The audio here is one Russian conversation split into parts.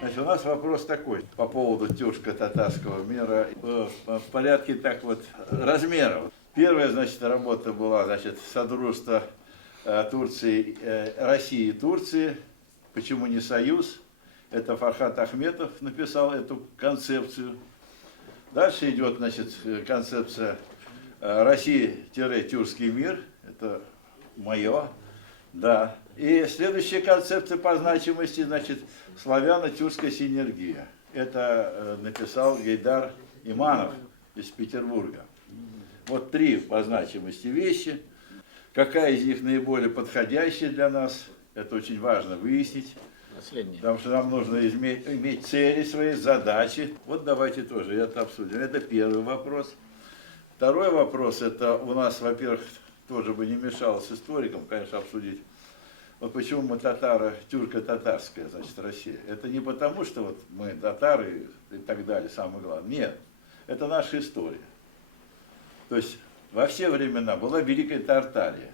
Значит, у нас вопрос такой по поводу тюркско-татарского мира в порядке так вот размеров. Первая, значит, работа была, значит, Содружество Турции, России и Турции. Почему не союз? Это Фархат Ахметов написал эту концепцию. Дальше идет, значит, концепция Россия-Тюркский мир. Это мое, да. И следующая концепция по значимости, значит, славяно-тюркская синергия. Это написал Гейдар Иманов из Петербурга. Вот три по значимости вещи. Какая из них наиболее подходящая для нас, это очень важно выяснить. Последнее. Потому что нам нужно иметь цели свои, задачи. Вот давайте тоже это обсудим. Это первый вопрос. Второй вопрос, это у нас, во-первых, тоже бы не мешало с историком, конечно, обсудить. Вот почему мы татары, тюрко-татарская, значит, Россия. Это не потому, что вот мы татары и так далее, самое главное. Нет, это наша история. То есть во все времена была Великая Тартария.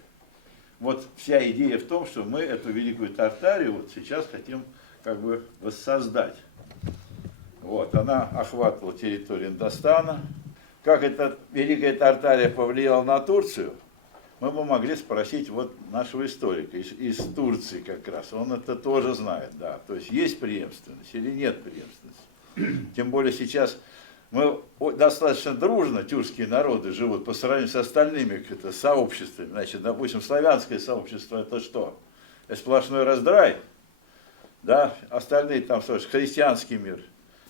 Вот вся идея в том, что мы эту Великую Тартарию вот сейчас хотим как бы воссоздать. Вот, она охватывала территорию Индостана. Как эта Великая Тартария повлияла на Турцию, мы бы могли спросить вот нашего историка из Турции как раз. Он это тоже знает, да. То есть преемственность или нет преемственности. Тем более сейчас мы достаточно дружно, тюркские народы живут по сравнению с остальными сообществами. Значит, допустим, славянское сообщество это что? Это сплошной раздрай, да, остальные там, христианский мир.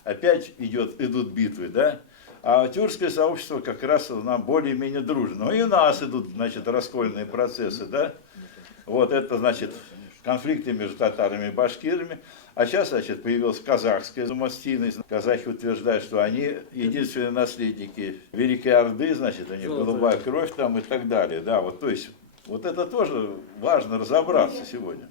Опять идут битвы, да. А тюркское сообщество как раз нам более-менее дружно. Ну и у нас идут, значит, раскольные процессы, да. Вот это, значит, конфликты между татарами и башкирами. А сейчас, значит, появилась казахская замостийность. Казахи утверждают, что они единственные наследники Великой Орды, значит, у них голубая кровь там и так далее. Да, вот, то есть, вот это тоже важно разобраться сегодня.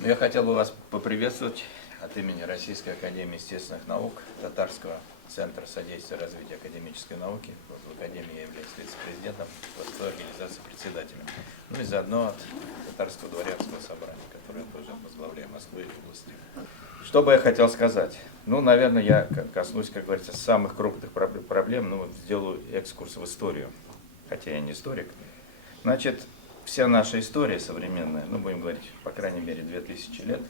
Я хотел бы вас поприветствовать от имени Российской академии естественных наук, Татарского центра содействия развитию академической науки. Вот в академии я являюсь вице-президентом, по организации председателем. Ну и заодно от Татарского дворянского собрания, которое я тоже возглавляю в Москве и области. Что бы я хотел сказать? Ну, наверное, я коснусь, как говорится, самых крупных проблем, ну, сделаю экскурс в историю, хотя я не историк. Значит, вся наша история современная, ну, будем говорить, по крайней мере, 2000 лет,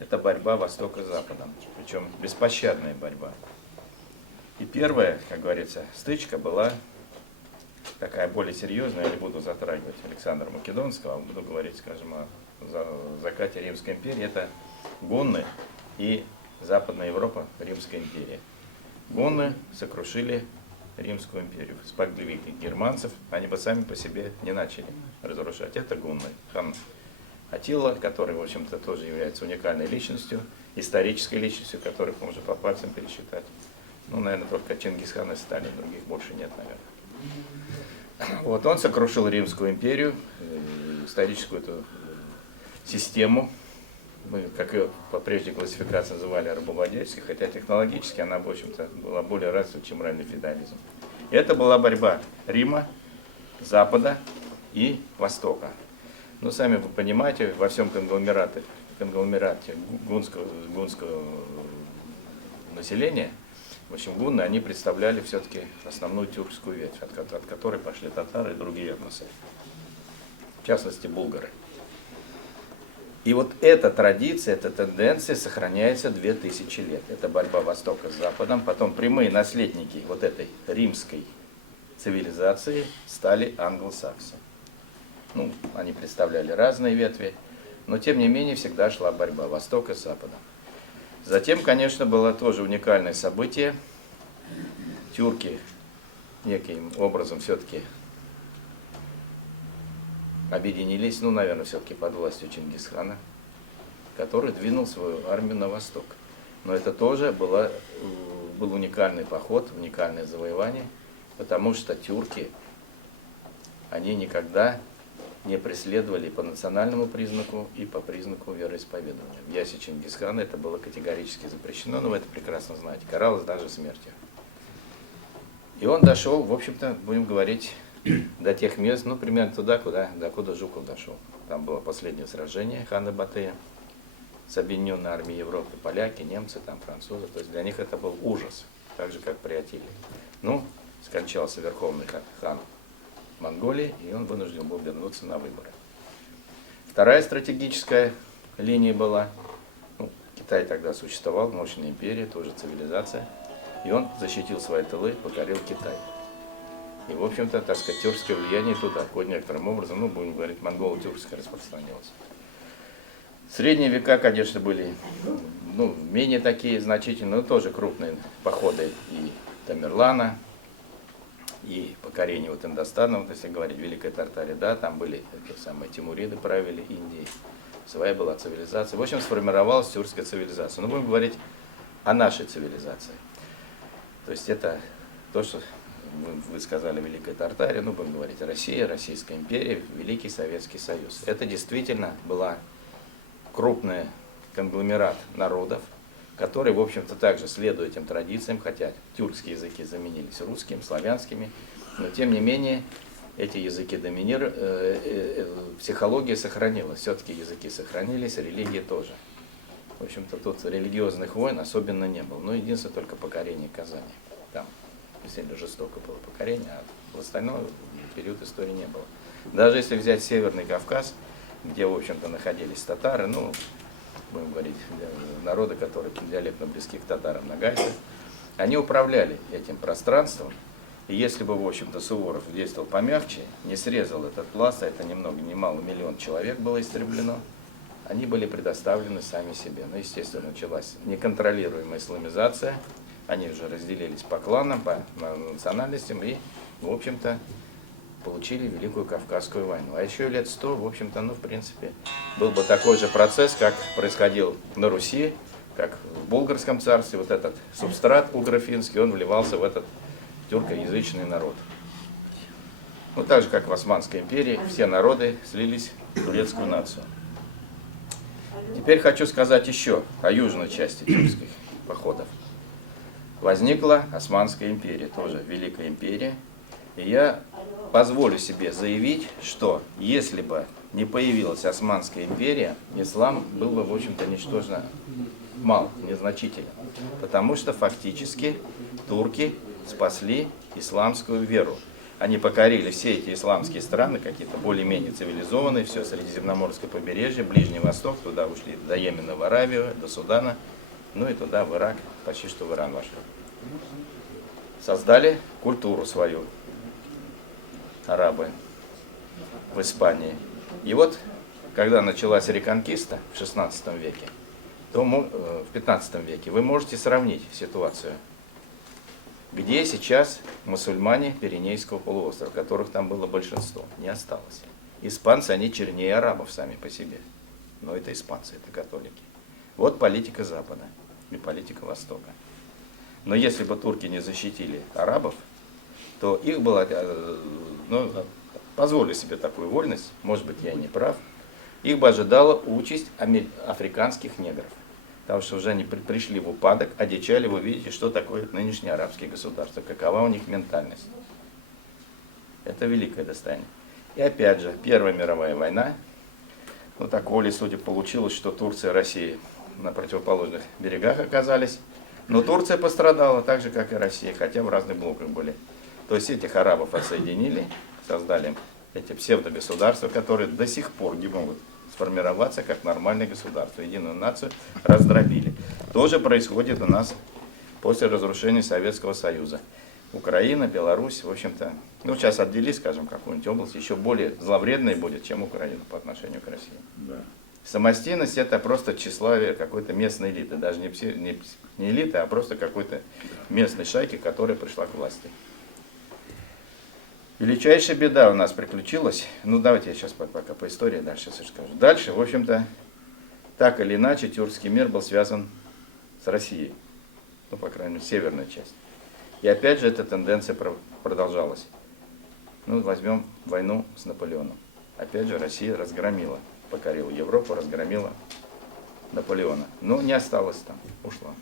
это борьба Востока с Западом, причем беспощадная борьба. И первая, как говорится, стычка была такая более серьезная, я не буду затрагивать Александра Македонского, а буду говорить, скажем, о закате Римской империи, это гунны и Западная Европа, Римская империя. Гунны сокрушили Римскую империю, сподвигли германцев, они бы сами по себе не начали разрушать. Это гунны. Хан Аттила, который, в общем-то, тоже является уникальной личностью, исторической личностью, которых можно по пальцам пересчитать. Ну, наверное, только Чингисхан и Сталин, других больше нет, наверное. Вот он сокрушил Римскую империю, историческую эту систему. Мы, как ее по прежней классификации называли, рабовладельческой, хотя технологически она, в общем-то, была более развита, чем ранний феодализм. И это была борьба Рима, Запада и Востока. Ну, сами вы понимаете, во всем конгломерате гунского населения, в общем, гунны, они представляли все-таки основную тюркскую ветвь, от которой пошли татары и другие этносы, в частности, булгары. И вот эта традиция, эта тенденция сохраняется 2000 лет. Это борьба Востока с Западом. Потом прямые наследники вот этой римской цивилизации стали англосаксы. Ну, они представляли разные ветви, но тем не менее всегда шла борьба Востока с Западом. Затем, конечно, было тоже уникальное событие. Тюрки неким образом все-таки объединились, ну, наверное, все-таки под властью Чингисхана, который двинул свою армию на восток. Но это тоже был уникальный поход, уникальное завоевание, потому что тюрки, они никогда не преследовали по национальному признаку и по признаку вероисповедания. В ясе Чингисхана это было категорически запрещено, но вы это прекрасно знаете, каралось даже смертью. И он дошел, в общем-то, будем говорить, до тех мест, ну, примерно туда, докуда Жуков дошел. Там было последнее сражение хана Батыя с объединенной армией Европы, поляки, немцы, там, французы. То есть для них это был ужас, так же, как при Атиле. Ну, скончался верховный хан Монголии, и он вынужден был вернуться на выборы. Вторая стратегическая линия была, ну, Китай тогда существовал, мощная империя, тоже цивилизация, и он защитил свои тылы, покорил Китай. И, в общем-то, так сказать, тюркское влияние туда, хоть некоторым образом, ну, будем говорить, монголо-тюркское распространилось. Средние века, конечно, были, ну, менее такие значительные, но тоже крупные походы и Тамерлана, и покорение вот Индостана, вот если говорить Великой Тартарии, да, там были такие самые тимуриды, правили Индией, своя была цивилизация. В общем, сформировалась тюркская цивилизация. Но будем говорить о нашей цивилизации. То есть это то, что вы сказали Великой Тартарии, ну, будем говорить Россия, Российская империя, Великий Советский Союз. Это действительно была крупный конгломерат народов, которые, в общем-то, также следуют этим традициям, хотя тюркские языки заменились русскими, славянскими, но тем не менее эти языки доминировали, психология сохранилась, все-таки языки сохранились, религия тоже. В общем-то, тут религиозных войн особенно не было, но единственное только покорение Казани. Там сильно жестокое было покорение, а в остальном период истории не было. Даже если взять Северный Кавказ, где, в общем-то, находились татары, ну, будем говорить, народы, которые диалектно близки к татарам, нагайцы, они управляли этим пространством, и если бы, в общем-то, Суворов действовал помягче, не срезал этот пласт, а это ни много ни мало 1 миллион человек было истреблено, они были предоставлены сами себе. Ну, естественно, началась неконтролируемая исламизация, они уже разделились по кланам, по национальностям и, в общем-то, получили Великую Кавказскую войну. А еще лет 100, в общем-то, ну, в принципе, был бы такой же процесс, как происходил на Руси, как в Болгарском царстве, вот этот субстрат угрофинский, он вливался в этот тюркоязычный народ. Ну, так же, как в Османской империи, все народы слились в турецкую нацию. Теперь хочу сказать еще о южной части тюркских походов. Возникла Османская империя, тоже Великая империя, и я позволю себе заявить, что если бы не появилась Османская империя, ислам был бы, в общем-то, ничтожно мал, незначителен. Потому что фактически турки спасли исламскую веру. Они покорили все эти исламские страны, какие-то более-менее цивилизованные, все Средиземноморское побережье, Ближний Восток, туда ушли до Йемена в Аравию, до Судана, ну и туда в Ирак, почти что в Иран вошли. Создали культуру свою. Арабы в Испании. И вот, когда началась реконкиста в XVI веке, то в XV веке вы можете сравнить ситуацию, где сейчас мусульмане Пиренейского полуострова, которых там было большинство, не осталось. Испанцы, они чернее арабов сами по себе. Но это испанцы, это католики. Вот политика Запада и политика Востока. Но если бы турки не защитили арабов, то их было, ну, позволю себе такую вольность, может быть, я и не прав, их бы ожидала участь африканских негров. Потому что уже они пришли в упадок, одичали, вы видите, что такое нынешние арабские государства, какова у них ментальность. Это великое достояние. И опять же, Первая мировая война, ну так волей судеб получилось, что Турция и Россия на противоположных берегах оказались, но Турция пострадала так же, как и Россия, хотя в разных блоках были. То есть этих арабов отсоединили, создали эти псевдогосударства, которые до сих пор не могут сформироваться как нормальное государство. Единую нацию раздробили. То же происходит у нас после разрушения Советского Союза. Украина, Беларусь, в общем-то, ну сейчас отдели, скажем, какую-нибудь область, еще более зловредной будет, чем Украина по отношению к России. Да. Самостийность — это просто тщеславие какой-то местной элиты, даже не элиты, а просто какой-то местной шайки, которая пришла к власти. Величайшая беда у нас приключилась, ну давайте я сейчас пока по истории дальше скажу. Дальше, в общем-то, так или иначе, тюркский мир был связан с Россией, ну, по крайней мере, северная часть. И опять же эта тенденция продолжалась. Ну, возьмем войну с Наполеоном. Опять же Россия разгромила, покорила Европу, разгромила Наполеона. Но не осталось там, ушла.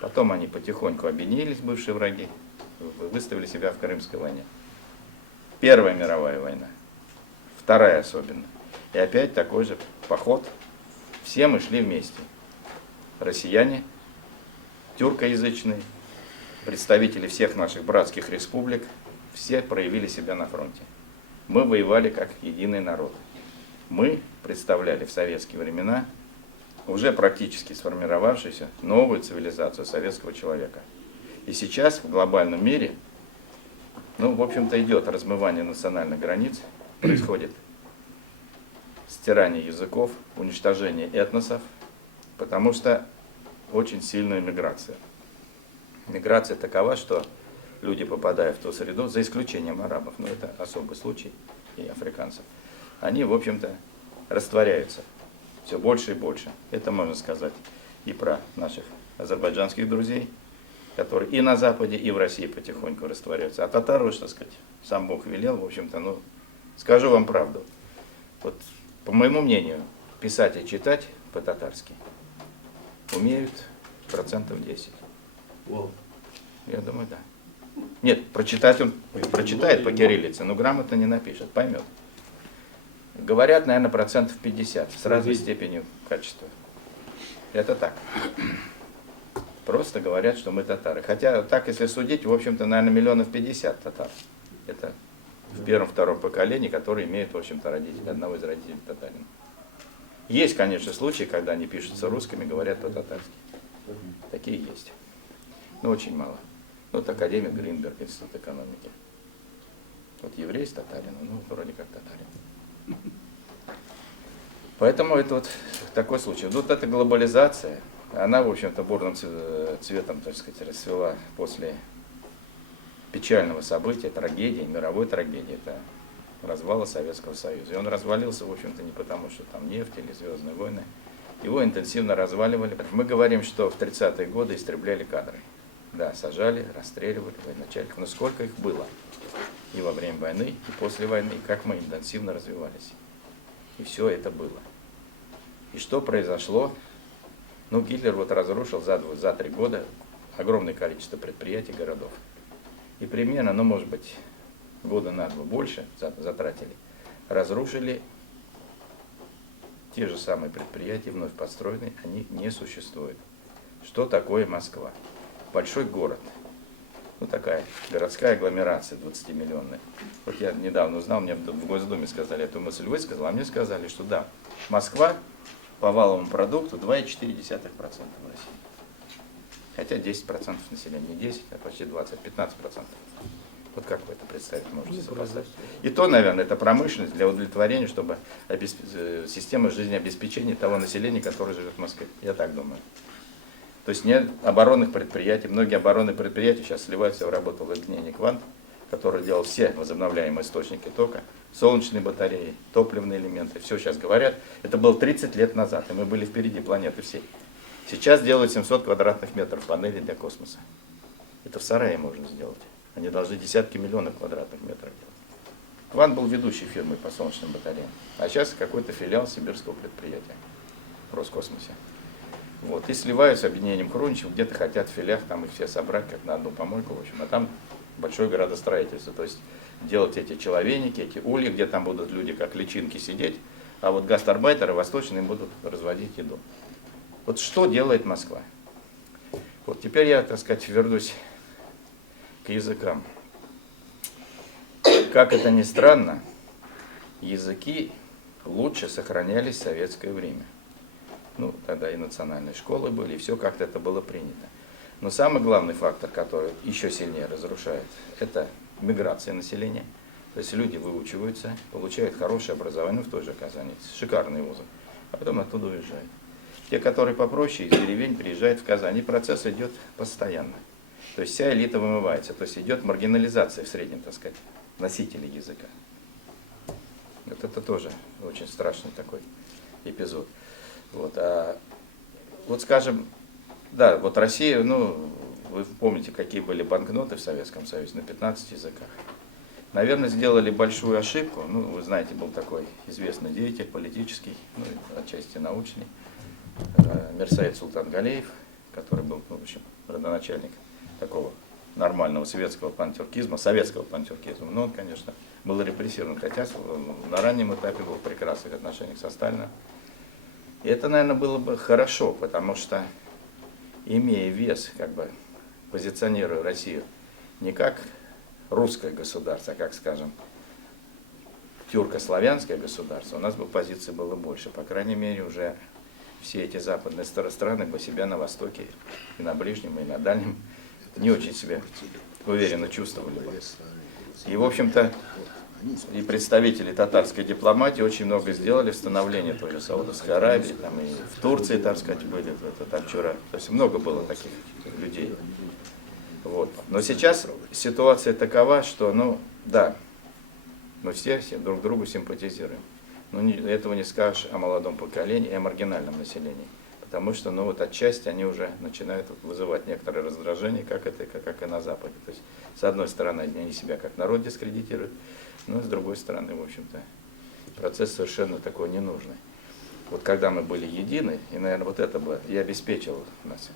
Потом они потихоньку объединились, бывшие враги, выставили себя в Крымской войне. Первая мировая война, Вторая особенно. И опять такой же поход. Все мы шли вместе. Россияне, тюркоязычные, представители всех наших братских республик, все проявили себя на фронте. Мы воевали как единый народ. Мы представляли в советские времена уже практически сформировавшуюся новую цивилизацию советского человека. И сейчас в глобальном мире, ну, в общем-то, идет размывание национальных границ, происходит стирание языков, уничтожение этносов, потому что очень сильная миграция. Миграция такова, что люди, попадая в ту среду, за исключением арабов, но это особый случай, и африканцев, они, в общем-то, растворяются все больше и больше. Это можно сказать и про наших азербайджанских друзей, которые и на Западе, и в России потихоньку растворяются. А татары, что сказать, сам Бог велел, в общем-то, ну, скажу вам правду. Вот, по моему мнению, писать и читать по-татарски умеют 10%. Wow. Я думаю, да. Нет, прочитать он прочитает по кириллице, но грамотно не напишет, поймет. Говорят, наверное, 50% с разной степенью качества. Это так. Просто говорят, что мы татары. Хотя, так, если судить, в общем-то, наверное, 50 000 татар. Это в первом-втором поколении, которые имеют, в общем-то, одного из родителей татарина. Есть, конечно, случаи, когда они пишутся русскими, говорят по-татарски. Такие есть. Но очень мало. Вот академик Гринберг, Институт экономики. Вот еврей с татарином, ну, вроде как татарин. Поэтому это вот такой случай. Вот эта глобализация, она, в общем-то, бурным цветом, так сказать, расцвела после печального события, трагедии, мировой трагедии, это развала Советского Союза. И он развалился, в общем-то, не потому, что там нефть или звездные войны. Его интенсивно разваливали. Мы говорим, что в 30-е годы истребляли кадры. Да, сажали, расстреливали военачальников. Но сколько их было? И во время войны, и после войны, и как мы интенсивно развивались. И все это было. И что произошло? Ну, Гитлер вот разрушил за 3 года огромное количество предприятий, городов. И примерно, ну, может быть, года на 2 больше затратили. Разрушили те же самые предприятия, вновь построенные, они не существуют. Что такое Москва? Большой город. Ну, такая городская агломерация 20-миллионная. Вот я недавно узнал, мне в Госдуме сказали, эту мысль высказал, а мне сказали, что да, Москва по валовому продукту 2,4% в России. Хотя 10% населения, не 10, а почти 20, 15%. Вот как вы это представить можете сопоставить? И то, наверное, это промышленность для удовлетворения, чтобы система жизнеобеспечения того населения, которое живет в Москве. Я так думаю. То есть нет оборонных предприятий. Многие оборонные предприятия сейчас сливаются в работу в объединении «Квант», который делал все возобновляемые источники тока, солнечные батареи, топливные элементы. Все сейчас говорят. Это было 30 лет назад, и мы были впереди планеты всей. Сейчас делают 700 квадратных метров панелей для космоса. Это в сарае можно сделать. Они должны десятки миллионов квадратных метров делать. «Квант» был ведущей фирмой по солнечным батареям. А сейчас какой-то филиал сибирского предприятия в Роскосмосе. Вот. И сливаются с объединением Хруничев, где-то хотят в филях там их все собрать, как на одну помойку, в общем. А там большое градостроительство. То есть делать эти человеники, эти ульи, где там будут люди как личинки сидеть, а вот гастарбайтеры восточные будут разводить еду. Вот что делает Москва? Вот теперь я, так сказать, вернусь к языкам. Как это ни странно, языки лучше сохранялись в советское время. Ну, тогда и национальные школы были, и все как-то это было принято. Но самый главный фактор, который еще сильнее разрушает, это миграция населения. То есть люди выучиваются, получают хорошее образование, ну, в той же Казани, шикарные вузы, а потом оттуда уезжают. Те, которые попроще, из деревень приезжают в Казань, и процесс идет постоянно. То есть вся элита вымывается, то есть идет маргинализация в среднем, так сказать, носителей языка. Вот это тоже очень страшный такой эпизод. Вот, вот скажем, да, вот Россия, ну, вы помните, какие были банкноты в Советском Союзе на 15 языках. Наверное, сделали большую ошибку. Ну, вы знаете, был такой известный деятель политический, ну, отчасти научный, Мирсаид Султангалеев, который был, ну, в общем, родоначальник такого нормального светского пантюркизма, советского пантюркизма. Но он, конечно, был репрессирован, хотя на раннем этапе был в прекрасных отношениях со Сталином. И это, наверное, было бы хорошо, потому что, имея вес, как бы позиционируя Россию не как русское государство, а как, скажем, тюрко-славянское государство, у нас бы позиций было больше. По крайней мере, уже все эти западные страны бы себя на Востоке, и на Ближнем, и на Дальнем не очень себя уверенно чувствовали бы. И, в общем-то, и представители татарской дипломатии очень много сделали в становлении той же Саудовской Аравии, там и в Турции, так сказать, были, там вчера. То есть много было таких людей. Вот. Но сейчас ситуация такова, что, ну, да, мы все друг другу симпатизируем. Но этого не скажешь о молодом поколении и о маргинальном населении. Потому что, ну, вот отчасти они уже начинают вызывать некоторое раздражение, как и на Западе. То есть, с одной стороны, они себя как народ дискредитируют, но с другой стороны, в общем-то, процесс совершенно такой ненужный. Вот когда мы были едины, и, наверное, вот это бы и обеспечило нас.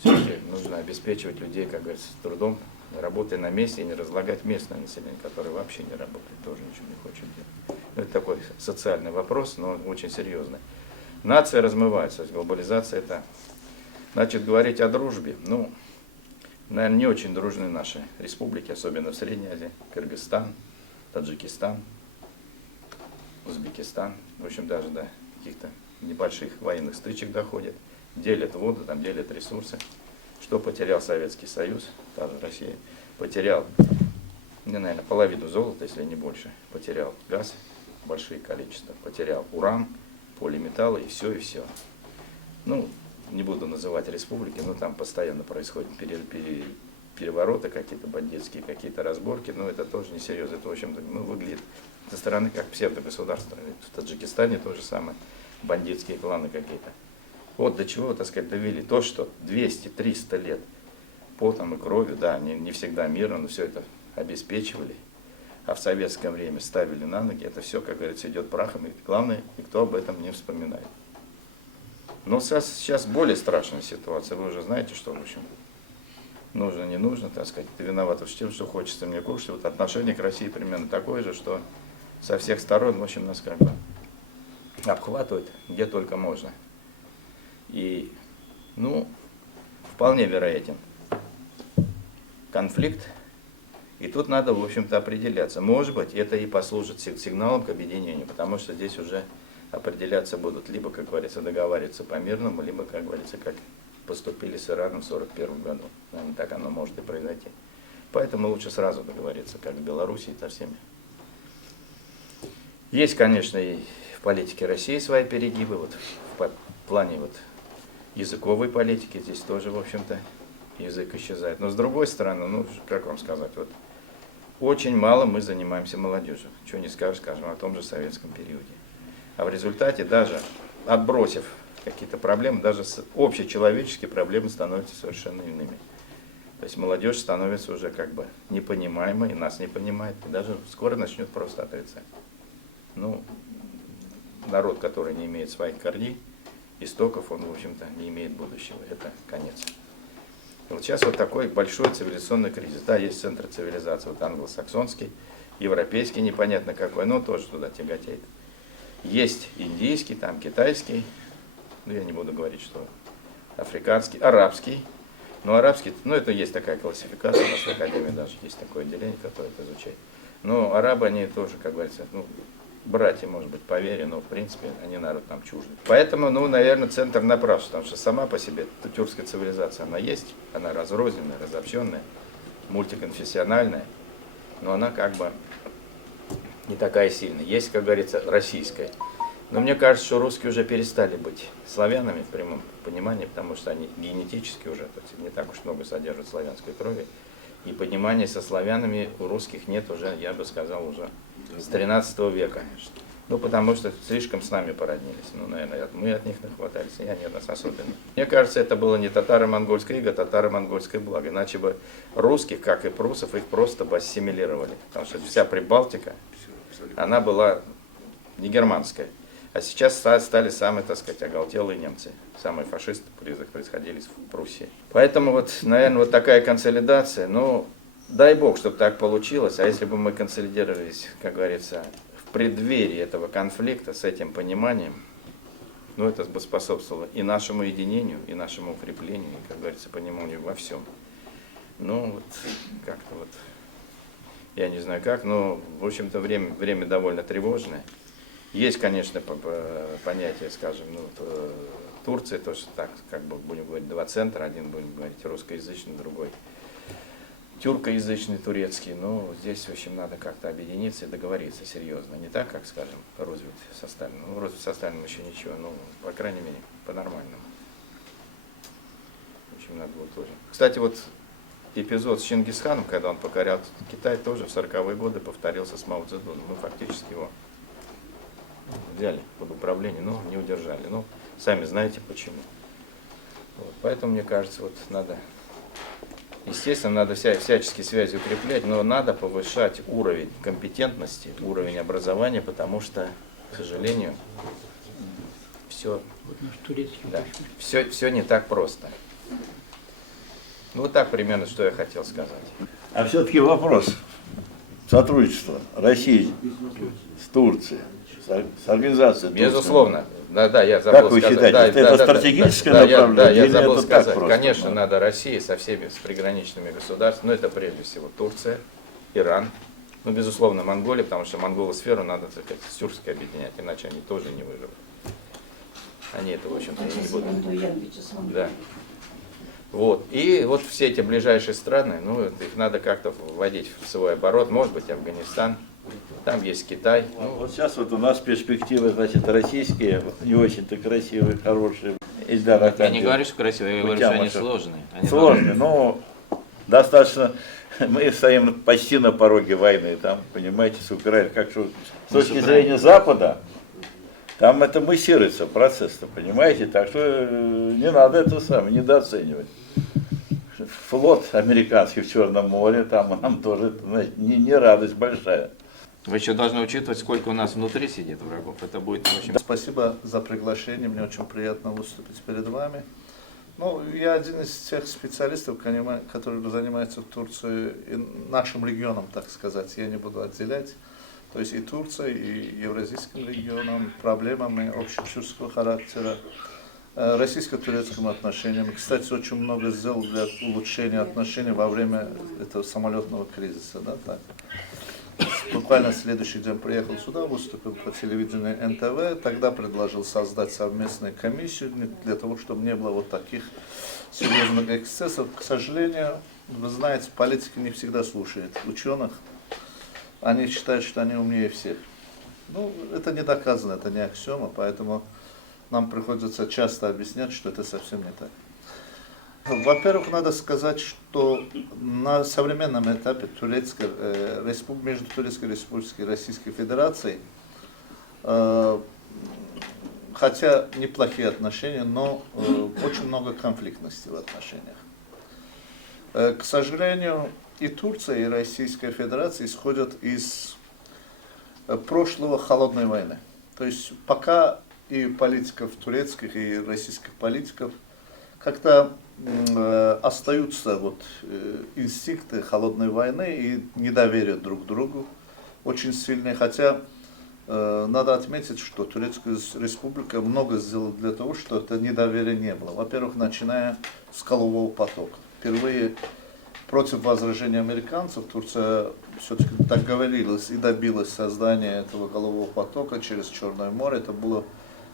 Все-таки нужно обеспечивать людей, как говорится, с трудом, работая на месте и не разлагать местное население, которое вообще не работает, тоже ничего не хочет делать. Ну, это такой социальный вопрос, но он очень серьезный. Нация размывается, то есть глобализация это. Значит, говорить о дружбе, ну, наверное, не очень дружны наши республики, особенно в Средней Азии, Кыргызстан, Таджикистан, Узбекистан, в общем, даже до каких-то небольших военных стычек доходят, делят воду, там делят ресурсы. Что потерял Советский Союз, та же Россия, потерял, наверное, половину золота, если не больше, потерял газ, большие количества, потерял уран, полиметаллы и все, и все. Ну, не буду называть республики, но там постоянно происходят перевороты, какие-то бандитские, какие-то разборки, но это тоже несерьезно, это, в общем-то, ну, выглядит со стороны как псевдогосударство. В Таджикистане то же самое, бандитские кланы какие-то. Вот до чего, так сказать, довели то, что 200-300 лет потом и кровью, да, не всегда мирно, но все это обеспечивали, а в советское время ставили на ноги, это все, как говорится, идет прахом, и главное, никто об этом не вспоминает. Но сейчас более страшная ситуация, вы уже знаете, что, в общем, нужно, не нужно, так сказать, ты виноват в тем, что хочется мне кушать. Вот отношение к России примерно такое же, что со всех сторон, в общем, нас как бы обхватывают, где только можно. И, ну, вполне вероятен конфликт, и тут надо, в общем-то, определяться. Может быть, это и послужит сигналом к объединению, потому что здесь уже определяться будут, либо, как говорится, договариваться по-мирному, либо, как говорится, как поступили с Ираном в 1941 году. Наверное, так оно может и произойти. Поэтому лучше сразу договориться, как в Белоруссии, со всеми. Есть, конечно, и в политике России свои перегибы, вот в плане вот языковой политики здесь тоже, в общем-то, язык исчезает. Но с другой стороны, ну, как вам сказать, вот очень мало мы занимаемся молодежью. Чего не скажешь, скажем, о том же советском периоде. А в результате, даже отбросив какие-то проблемы, даже общечеловеческие проблемы становятся совершенно иными. То есть молодежь становится уже как бы непонимаемой, и нас не понимает, и даже скоро начнет просто отрицать. Ну, народ, который не имеет своих корней, истоков, он, в общем-то, не имеет будущего. Это конец. И вот сейчас вот такой большой цивилизационный кризис. Да, есть центр цивилизации, вот англосаксонский, европейский, непонятно какой, но тоже туда тяготеет. Есть индийский, там китайский, ну я не буду говорить, что африканский, арабский. Но арабский, ну это есть такая классификация, у нас в Академии даже есть такое отделение, которое это изучает. Но арабы, они тоже, как говорится, ну, братья, может быть, по вере, но в принципе они народ нам чуждый. Поэтому, ну, наверное, центр напрашивается, потому что сама по себе тюркская цивилизация, она есть, она разрозненная, разобщенная, мультиконфессиональная, но она как бы не такая сильная. Есть, как говорится, российская. Но мне кажется, что русские уже перестали быть славянами в прямом понимании, потому что они генетически уже, то есть, не так уж много содержат славянской крови. И понимания со славянами у русских нет уже, я бы сказал, уже с 13 века. Ну, потому что слишком с нами породнились. Ну, наверное, мы от них нахватались, и они от нас особенно. Мне кажется, это было не татаро-монгольское иго, а татаро-монгольское благо. Иначе бы русских, как и прусов, их просто бы ассимилировали. Потому что вся Прибалтика, она была не германская. А сейчас стали самые, так сказать, оголтелые немцы. Самые фашисты происходили в Пруссии. Поэтому вот, наверное, вот такая консолидация, ну, дай бог, чтобы так получилось. А если бы мы консолидировались, как говорится, в преддверии этого конфликта с этим пониманием, ну, это бы способствовало и нашему единению, и нашему укреплению, и, как говорится, пониманию во всем. Ну, вот, как-то вот, я не знаю как, но, в общем-то, время довольно тревожное. Есть, конечно, понятие, скажем, ну, Турции, тоже так, как бы будем говорить, два центра, один будем говорить русскоязычный, другой тюркоязычный, турецкий. Ну, здесь, в общем, надо как-то объединиться и договориться серьезно. Не так, как, скажем, Рузвельт со Сталиным. Ну, Рузвельт со Сталиным еще ничего, ну, по крайней мере, по-нормальному. В общем, надо было тоже. Кстати, вот эпизод с Чингисханом, когда он покорял Китай, тоже в 40-е годы повторился с Мао Цзэдуном. Мы фактически его взяли под управление, но не удержали. Ну, сами знаете почему. Вот, поэтому, мне кажется, вот надо, естественно, надо всяческие связи укреплять, но надо повышать уровень компетентности, уровень образования, потому что, к сожалению, все, да, все не так просто. Ну, вот так примерно, что я хотел сказать. А все-таки вопрос сотрудничества России с Турцией, с организацией Турции. Безусловно. Да, я забыл Как вы сказать. считаете, это стратегическое направление? Да, я или забыл это сказать. так просто? Конечно, надо России со всеми, с приграничными государствами, но это прежде всего Турция, Иран, ну, безусловно, Монголия, потому что монголосферу надо, так сказать, с Тюркской объединять, иначе они тоже не выживут. Они это, в общем-то, не будут. Да. Вот. И вот все эти ближайшие страны, ну, их надо как-то вводить в свой оборот, может быть, Афганистан, там есть Китай. Ну, вот сейчас вот у нас перспективы, значит, российские, не очень-то красивые, хорошие. Ильдар Я не говорю, что красивые, я говорю, что они сложные. Сложные, но достаточно. Мы стоим почти на пороге войны, там, понимаете, с Украиной. Как что, с точки зрения Запада, там это муссируется процесс-то, понимаете? Так что не надо это самое недооценивать. Флот американский в Черном море, там нам тоже, знаете, не радость большая. Вы еще должны учитывать, сколько у нас внутри сидит врагов. Это будет очень... Спасибо за приглашение, мне очень приятно выступить перед вами. Ну, я один из тех специалистов, которые занимаются в Турции и нашим регионом, так сказать, я не буду отделять. То есть и Турция, и Евразийским регионом, проблемами общетюркского характера, российско-турецким отношениям. Кстати, очень много сделал для улучшения отношений во время этого самолетного кризиса. Да, так. Буквально следующий день приехал сюда, выступил по телевидению НТВ, тогда предложил создать совместную комиссию для того, чтобы не было вот таких серьезных эксцессов. К сожалению, вы знаете, политики не всегда слушают ученых, они считают, что они умнее всех. Ну, это не доказано, это не аксиома, поэтому нам приходится часто объяснять, что это совсем не так. Во-первых, надо сказать, что на современном этапе между Турецкой Республикой и Российской Федерацией, хотя неплохие отношения, но очень много конфликтности в отношениях. К сожалению, и Турция, и Российская Федерация исходят из прошлого холодной войны. То есть пока и политиков турецких, и российских политиков как-то остаются вот инстинкты холодной войны и недоверие друг к другу очень сильные. Хотя надо отметить, что Турецкая Республика много сделала для того, чтобы это недоверие не было. Во-первых, начиная с Голубого потока. Впервые против возражения американцев Турция все-таки договорилась и добилась создания этого Голубого потока через Черное море. Это было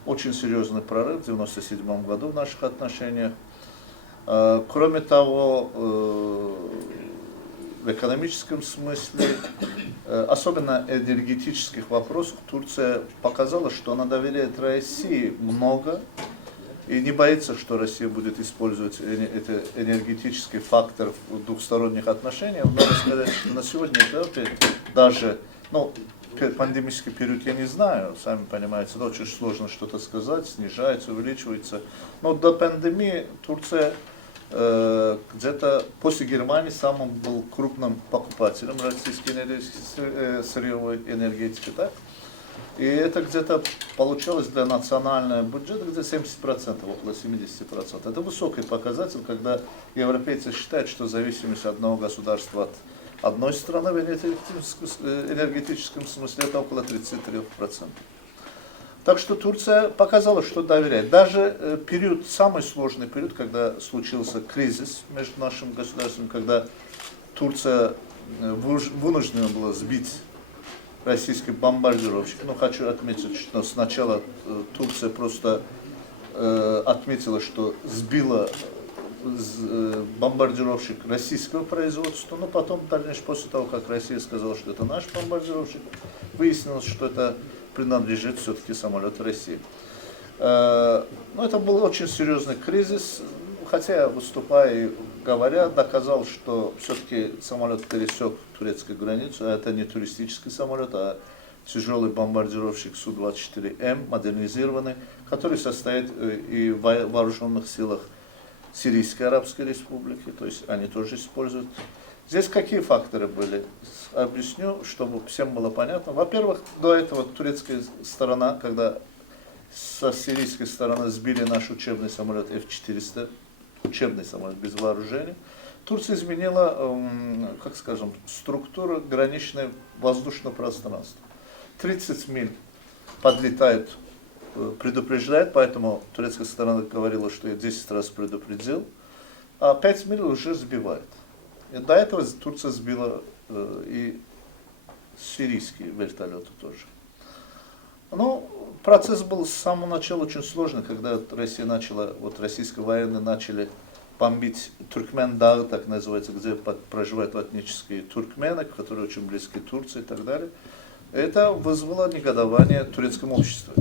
очень серьезный прорыв в 1997 году в наших отношениях. Кроме того, в экономическом смысле, особенно в энергетических вопросах, Турция показала, что она доверяет России много и не боится, что Россия будет использовать этот энергетический фактор в двухсторонних отношениях. Надо сказать, что на сегодняшнем этапе даже, ну, пандемический период я не знаю, сами понимаете, это очень сложно что-то сказать, снижается, увеличивается. Но до пандемии Турция где-то после Германии самым был крупным покупателем российской сырьевой энергетики. Так? И это где-то получалось для национального бюджета где-то 70%, около 70%. Это высокий показатель, когда европейцы считают, что зависимость одного государства от одной страны в энергетическом смысле это около 33%. Так что Турция показала, что доверяет. Даже период, самый сложный период, когда случился кризис между нашим государством, когда Турция вынуждена была сбить российский бомбардировщик. Но хочу отметить, что сначала Турция просто отметила, что сбила бомбардировщик российского производства, но потом, дальше, после того, как Россия сказала, что это наш бомбардировщик, выяснилось, что это принадлежит все-таки самолету России. Но это был очень серьезный кризис, хотя я, выступая и говоря, доказал, что все-таки самолет пересек турецкую границу, а это не туристический самолет, а тяжелый бомбардировщик Су-24М, модернизированный, который состоит и в вооруженных силах Сирийской Арабской Республики, то есть они тоже используют. Здесь какие факторы были? Объясню, чтобы всем было понятно. Во-первых, до этого турецкая сторона, когда со сирийской стороны сбили наш учебный самолет F-400, учебный самолет без вооружения, Турция изменила, как скажем, структуру граничного воздушного пространства. 30 миль подлетает, предупреждает, поэтому турецкая сторона говорила, что я 10 раз предупредил, а 5 миль уже сбивает. И до этого Турция сбила и сирийские вертолеты тоже. Но процесс был с самого начала очень сложный, когда Россия начала, вот российские военные начали бомбить Туркмен-Дагы, так называется, где проживают этнические туркмены, которые очень близки к Турции и так далее. Это вызвало негодование в турецком обществе.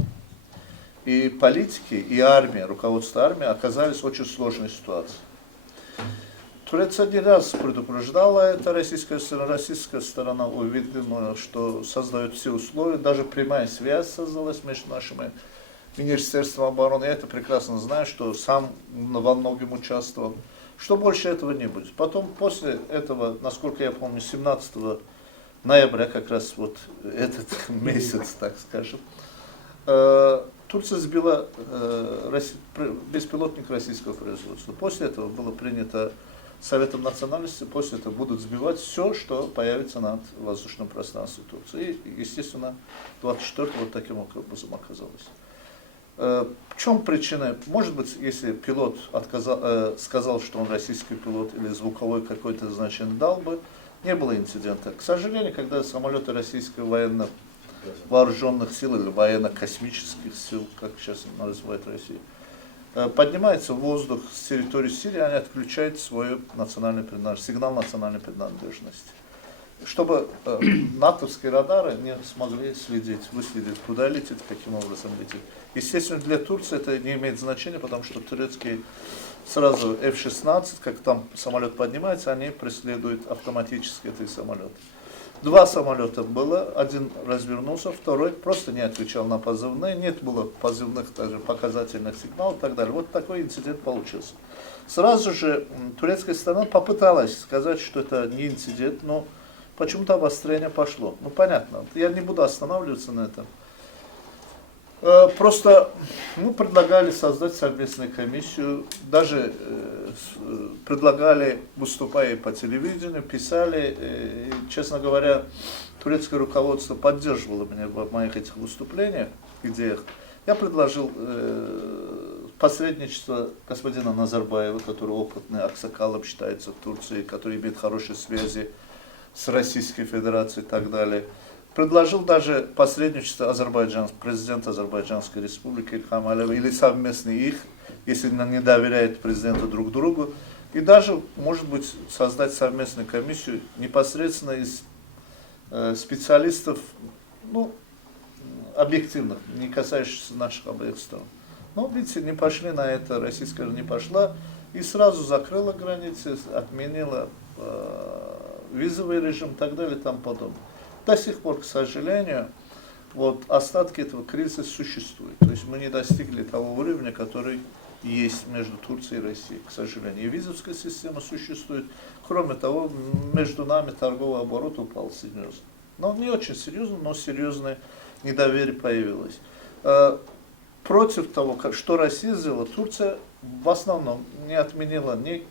И политики, и армия, руководство армии оказались в очень сложной ситуации. Турция не раз предупреждала это, российская сторона увидела, что создают все условия, даже прямая связь создалась между нашими Министерством обороны. Я это прекрасно знаю, что сам во многом участвовал, что больше этого не будет. Потом, после этого, насколько я помню, 17 ноября, как раз вот этот месяц, так скажем, Турция сбила беспилотник российского производства. После этого было принято Советом национальности, после этого будут сбивать все, что появится над воздушным пространством Турции. И, естественно, 24-го вот таким образом оказалось. В чем причина? Может быть, если пилот сказал, что он российский пилот, или звуковой какой-то значение дал бы, не было инцидента. К сожалению, когда самолеты российской военно-вооруженных сил или военно-космических сил, как сейчас называют Россию, поднимается в воздух с территории Сирии, они отключают свой национальный принадлежность, сигнал национальной принадлежности. Чтобы натовские радары не смогли выследить, куда летит, каким образом летит. Естественно, для Турции это не имеет значения, потому что турецкие сразу F-16, как там самолет поднимается, они преследуют автоматически этот самолет. 2 самолета было, один развернулся, второй просто не отвечал на позывные, нет было позывных даже показательных сигналов и так далее. Вот такой инцидент получился. Сразу же турецкая сторона попыталась сказать, что это не инцидент, но почему-то обострение пошло. Ну понятно, я не буду останавливаться на этом. Просто мы предлагали создать совместную комиссию, даже предлагали, выступая по телевидению, писали, и, честно говоря, турецкое руководство поддерживало меня в моих этих выступлениях, идеях. Я предложил посредничество господина Назарбаева, который опытный аксакалом считается в Турции, который имеет хорошие связи с Российской Федерацией и так далее. Предложил даже посредничество президента Азербайджанской Республики Ильхам Алиева, или совместный их, если не доверяют президенту друг другу, и даже, может быть, создать совместную комиссию непосредственно из специалистов, ну, объективных, не касающихся наших обеих сторон. Но, видите, не пошли на это, российская не пошла, и сразу закрыла границы, отменила визовый режим и так далее и тому подобное. До сих пор, к сожалению, вот остатки этого кризиса существуют. То есть мы не достигли того уровня, который есть между Турцией и Россией, к сожалению. И визовская система существует. Кроме того, между нами торговый оборот упал серьезно. Но не очень серьезно, но серьезный недоверие появилось. Против того, что Россия сделала, Турция в основном не отменила ни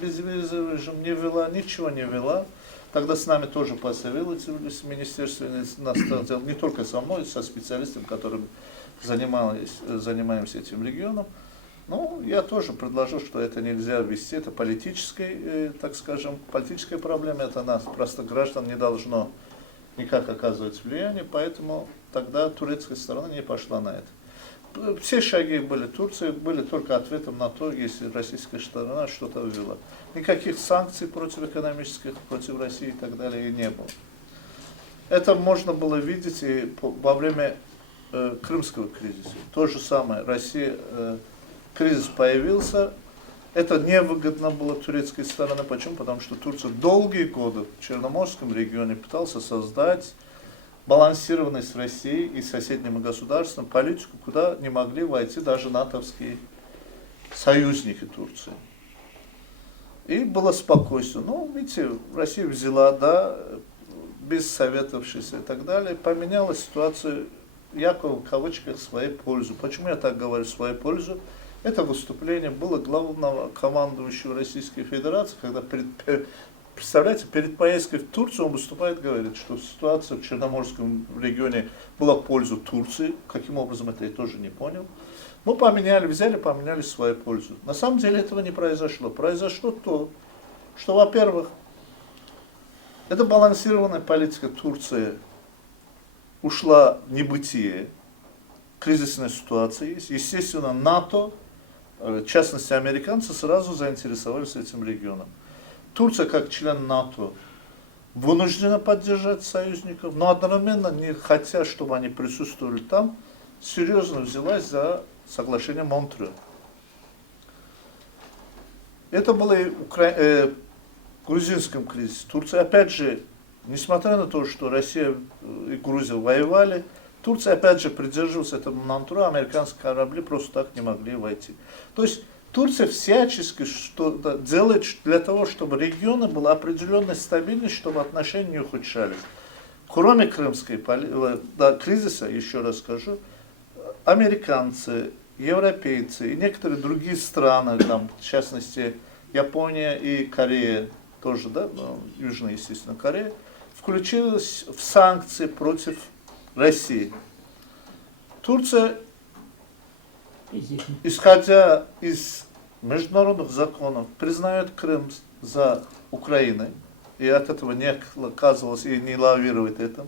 безвизовый режим, не ввела, ничего не ввела. Тогда с нами тоже посоветовались в министерстве, не только со мной, со специалистами, которыми занимаемся этим регионом. Ну, я тоже предложил, что это нельзя ввести, это политическая, так скажем, политическая проблема, это нас, просто граждан не должно никак оказывать влияние, поэтому тогда турецкая сторона не пошла на это. Все шаги были Турции, были только ответом на то, если российская сторона что-то ввела. Никаких санкций против экономических, против России и так далее и не было. Это можно было видеть и во время крымского кризиса. То же самое, Россия, кризис появился, это невыгодно было турецкой стороне. Почему? Потому что Турция долгие годы в Черноморском регионе пытался создать балансированность России и соседним государствам, политику, куда не могли войти даже натовские союзники Турции. И было спокойствие. Ну, видите, Россия взяла, да, без советовавшись и так далее, поменяла ситуацию, якобы в кавычках, в свою пользу. Почему я так говорю, в свою пользу? Это выступление было главного командующего Российской Федерации, когда, представляете, перед поездкой в Турцию он выступает, говорит, что ситуация в Черноморском регионе была в пользу Турции. Каким образом это я тоже не понял. Мы поменяли в свою пользу. На самом деле этого не произошло. Произошло то, что, во-первых, эта балансированная политика Турции ушла в небытие, кризисная ситуация есть. Естественно, НАТО, в частности американцы, сразу заинтересовались этим регионом. Турция, как член НАТО, вынуждена поддержать союзников, но одновременно, не хотя, чтобы они присутствовали там, серьезно взялась за соглашение Монтрео. Это было и в грузинском кризисе. Турция, опять же, несмотря на то, что Россия и Грузия воевали, Турция, опять же, придерживалась этого Монтрео, американские корабли просто так не могли войти. То есть Турция всячески что-то делает для того, чтобы регионы была определенная стабильность, чтобы отношения не ухудшались. Кроме крымской кризиса, еще раз скажу, американцы, европейцы и некоторые другие страны, там, в частности Япония и Корея, тоже, да, Южная, естественно, Корея, включилась в санкции против России. Турция, исходя из международных законов, признает Крым за Украиной, и от этого не отказывалась и не лавирует это.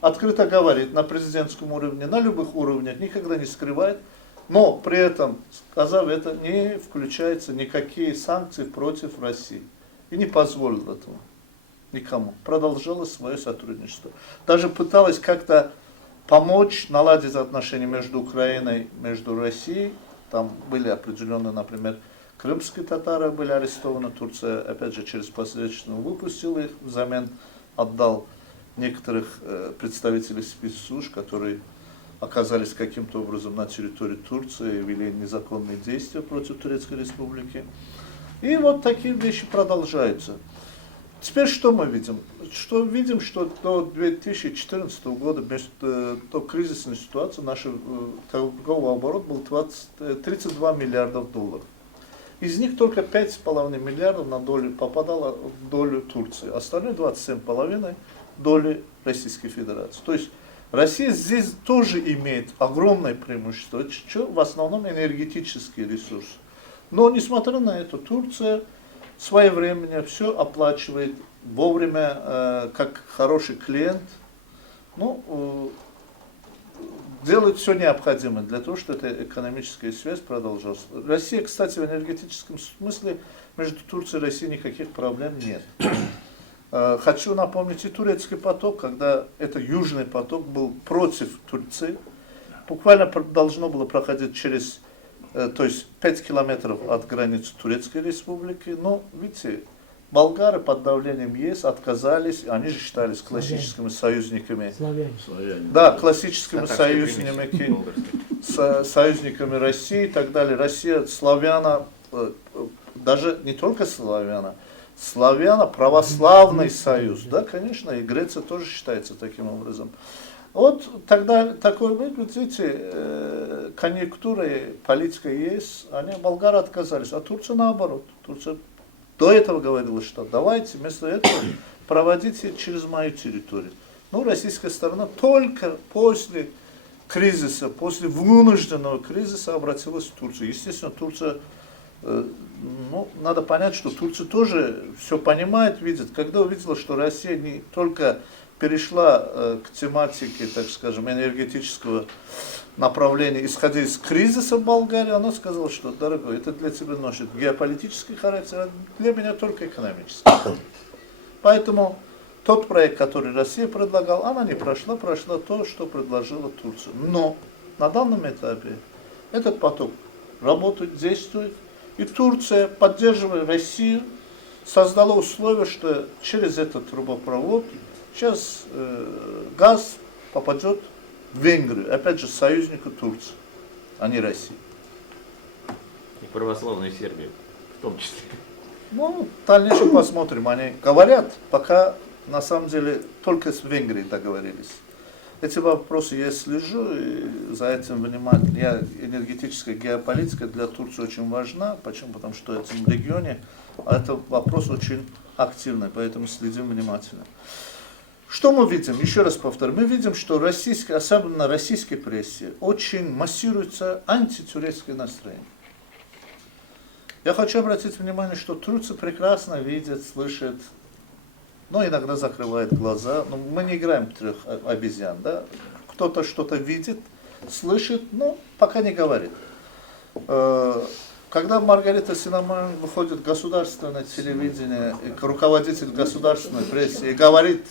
Открыто говорит на президентском уровне, на любых уровнях, никогда не скрывает, но при этом, сказав это, не включаются никакие санкции против России. И не позволил этого никому. Продолжала свое сотрудничество. Даже пыталась как-то помочь наладить отношения между Украиной, между Россией. Там были определенные, например, крымские татары были арестованы. Турция, опять же, через посредничество выпустила их, взамен отдал некоторых представителей спецслужб, которые оказались каким-то образом на территории Турции и вели незаконные действия против Турецкой Республики. И вот такие вещи продолжаются. Теперь что мы видим? Видим, что до 2014 года, до кризисной ситуации, наш торговый оборот был 32 миллиардов долларов. Из них только 5,5 миллиардов на долю попадало в долю Турции, остальные 27,5 доли Российской Федерации. То есть Россия здесь тоже имеет огромное преимущество, в основном энергетические ресурсы. Но несмотря на это, Турция своевременно все оплачивает вовремя, как хороший клиент, делает все необходимое для того, чтобы эта экономическая связь продолжалась. Россия, кстати, в энергетическом смысле между Турцией и Россией никаких проблем нет. Хочу напомнить и турецкий поток, когда это южный поток был против Турции, буквально должно было проходить через, то есть 5 километров от границы Турецкой Республики, но, видите, болгары под давлением ЕС отказались, они же считались классическими союзниками. Славяне. Да, классическими союзниками России и так далее. Россия, славяна, даже не только славяна, православный союз, да, конечно, и Греция тоже считается таким образом. Вот тогда такой выгляд, видите, конъюнктура политика есть, они, болгары отказались, а Турция наоборот. Турция до этого говорила, что давайте вместо этого проводите через мою территорию. Ну, российская сторона только после кризиса, после вынужденного кризиса обратилась в Турцию. Естественно, Турция, ну, надо понять, что Турция тоже все понимает, видит. Когда увидела, что Россия не только перешла к тематике, так скажем, энергетического направления, исходя из кризиса в Болгарии, она сказала, что, дорогой, это для тебя носит геополитический характер, а для меня только экономический. Поэтому тот проект, который Россия предлагала, она не прошла, прошла то, что предложила Турция. Но на данном этапе этот поток работает, действует, и Турция, поддерживая Россию, создала условия, что через этот трубопровод сейчас газ попадет в Венгрию, опять же, союзника Турции, а не России. И православную Сербию в том числе. Ну, в дальнейшем посмотрим. Они говорят, пока на самом деле только с Венгрией договорились. Эти вопросы я слежу, и за этим внимание. Энергетическая геополитика для Турции очень важна. Почему? Потому что в этом регионе это вопрос очень активный, поэтому следим внимательно. Что мы видим? Еще раз повторю. Мы видим, что особенно в российской прессе очень массируется антитурецкое настроение. Я хочу обратить внимание, что Турция прекрасно видит, слышит, но иногда закрывает глаза. Но мы не играем в трех обезьян, да? Кто-то что-то видит, слышит, но пока не говорит. Когда Маргарита Синамон выходит в государственное телевидение, руководитель государственной прессы, и говорит,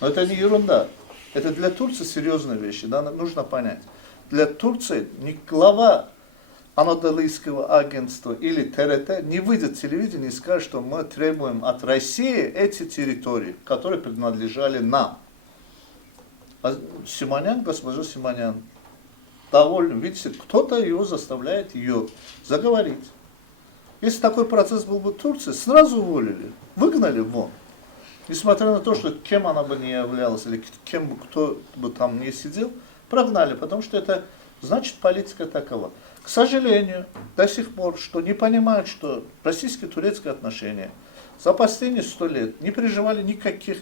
но это не ерунда, это для Турции серьезные вещи, да, нужно понять. Для Турции не глава Анадолийского агентства или ТРТ не выйдет в телевидение и скажет, что мы требуем от России эти территории, которые принадлежали нам. А Симонян, госпожа Симонян, довольно, видите, кто-то его заставляет ее заговорить. Если такой процесс был бы в Турции, сразу уволили, выгнали вон. Несмотря на то, что кем она бы не являлась, или кем бы кто бы там не сидел, прогнали, потому что это значит политика такова. К сожалению, до сих пор, что не понимают, что российско-турецкие отношения за последние 100 лет не переживали никаких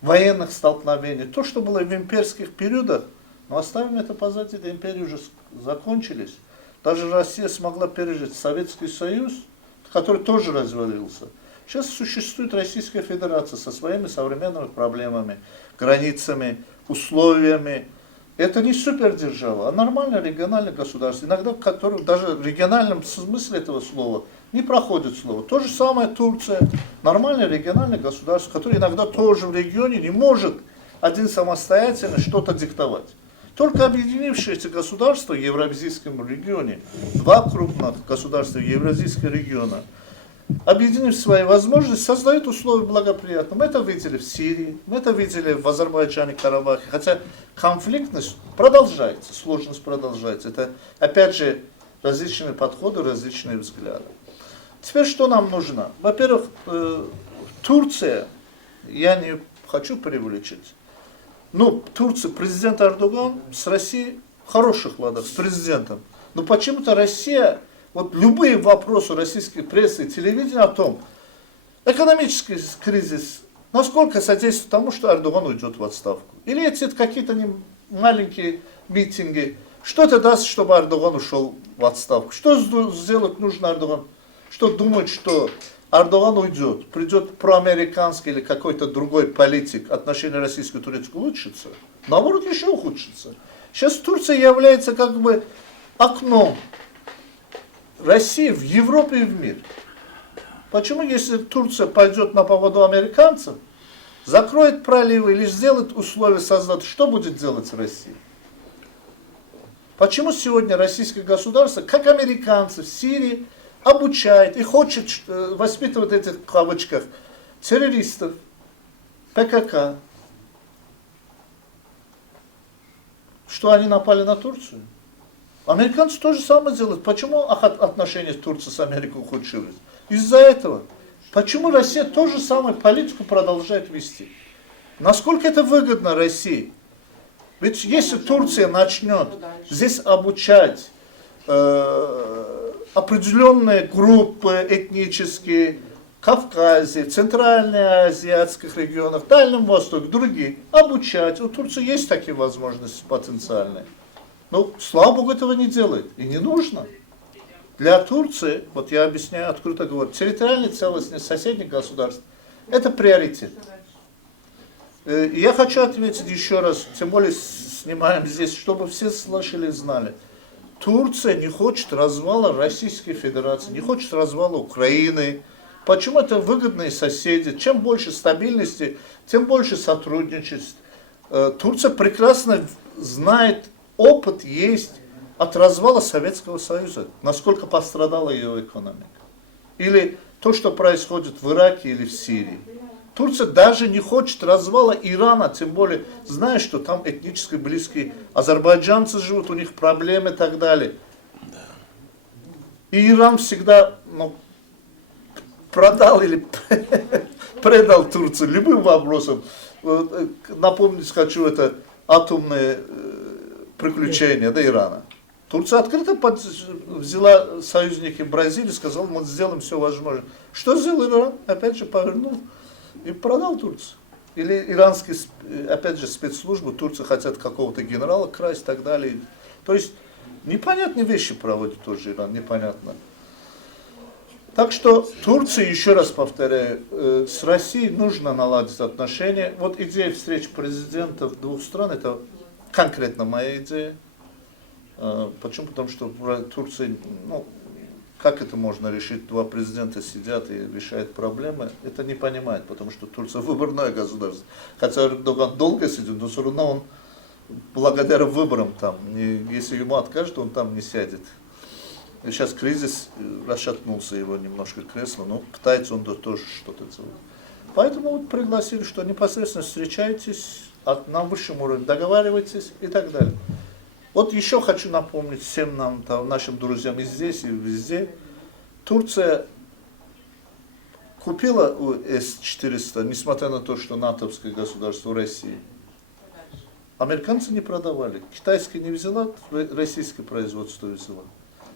военных столкновений. То, что было в имперских периодах, но оставим это позади, до империи уже закончились. Даже Россия смогла пережить Советский Союз, который тоже развалился. Сейчас существует Российская Федерация со своими современными проблемами, границами, условиями. Это не супердержава, а нормальное региональное государство, иногда в котором даже в региональном смысле этого слова не проходит слово. То же самое Турция, нормальное региональное государство, которое иногда тоже в регионе не может один самостоятельно что-то диктовать. Только объединившие эти государства в Евразийском регионе, два крупных государства Евразийского региона, объединив свои возможности, создают условия благоприятные. Мы это видели в Сирии, мы это видели в Азербайджане, Карабахе. Хотя конфликтность продолжается, сложность продолжается. Это, опять же, различные подходы, различные взгляды. Теперь что нам нужно? Во-первых, Турция, я не хочу преувеличить, но Турция, президент Эрдоган с Россией в хороших ладах, с президентом. Но почему-то Россия... Вот любые вопросы российской прессы и телевидения о том, экономический кризис, насколько содействует тому, что Эрдоган уйдет в отставку. Или эти какие-то маленькие митинги, что это даст, чтобы Эрдоган ушел в отставку. Что сделать нужно Эрдогану? Что думает, что Эрдоган уйдет, придет проамериканский или какой-то другой политик, отношения российско-турецкого улучшится? Наоборот, еще ухудшится. Сейчас Турция является как бы окном России в Европе и в мире. Почему, если Турция пойдет на поводу американцев, закроет проливы или сделает условия создать, что будет делать Россия? Почему сегодня российское государство, как американцы в Сирии, обучает и хочет воспитывать этих, в кавычках, террористов, ПКК, что они напали на Турцию? Американцы то же самое делают. Почему отношения Турции с Америкой ухудшились? Из-за этого. Почему Россия ту же самую политику продолжает вести? Насколько это выгодно России? Ведь если Турция начнет здесь обучать определенные группы этнические, в Кавказе, в Центральной Азиатских регионах, в Дальнем Востоке, другие, обучать. У Турции есть такие возможности потенциальные. Но, слава Богу, этого не делает. И не нужно. Для Турции, вот я объясняю, открыто говорю, территориальная целостность соседних государств – это приоритет. И я хочу отметить еще раз, тем более снимаем здесь, чтобы все слышали и знали. Турция не хочет развала Российской Федерации, не хочет развала Украины. Почему? Это выгодные соседи. Чем больше стабильности, тем больше сотрудничества. Турция прекрасно знает, опыт есть от развала Советского Союза, насколько пострадала ее экономика. Или то, что происходит в Ираке или в Сирии. Турция даже не хочет развала Ирана, тем более, зная, что там этнически близкие азербайджанцы живут, у них проблемы и так далее. И Иран всегда продал или предал Турцию любым вопросом. Напомнить хочу, это атомные приключения Ирана. Турция открыто взяла союзники Бразилии, сказала, мы сделаем все возможное. Что сделал Иран? Опять же повернул и продал Турцию. Или иранские, опять же, спецслужбы, Турции хотят какого-то генерала красть и так далее. То есть непонятные вещи проводит тоже Иран, непонятно. Так что Турция, еще раз повторяю, с Россией нужно наладить отношения. Вот идея встреч президентов двух стран, это конкретно моя идея. Почему? Потому что в Турции, как это можно решить? Два президента сидят и решают проблемы. Это не понимает, потому что Турция выборное государство. Хотя Эрдоган долго сидит, но все равно он благодаря выборам там, если ему откажут, он там не сядет. И сейчас кризис, расшатнулся его немножко кресло, но пытается он тоже что-то делать. Поэтому вот пригласили, что непосредственно встречайтесь на высшем уровне, договаривайтесь и так далее. Вот еще хочу напомнить всем нам, нашим друзьям и здесь, и везде. Турция купила у С-400, несмотря на то, что натовское государство в России. Американцы не продавали. Китайское не взяла, российское производство взяла.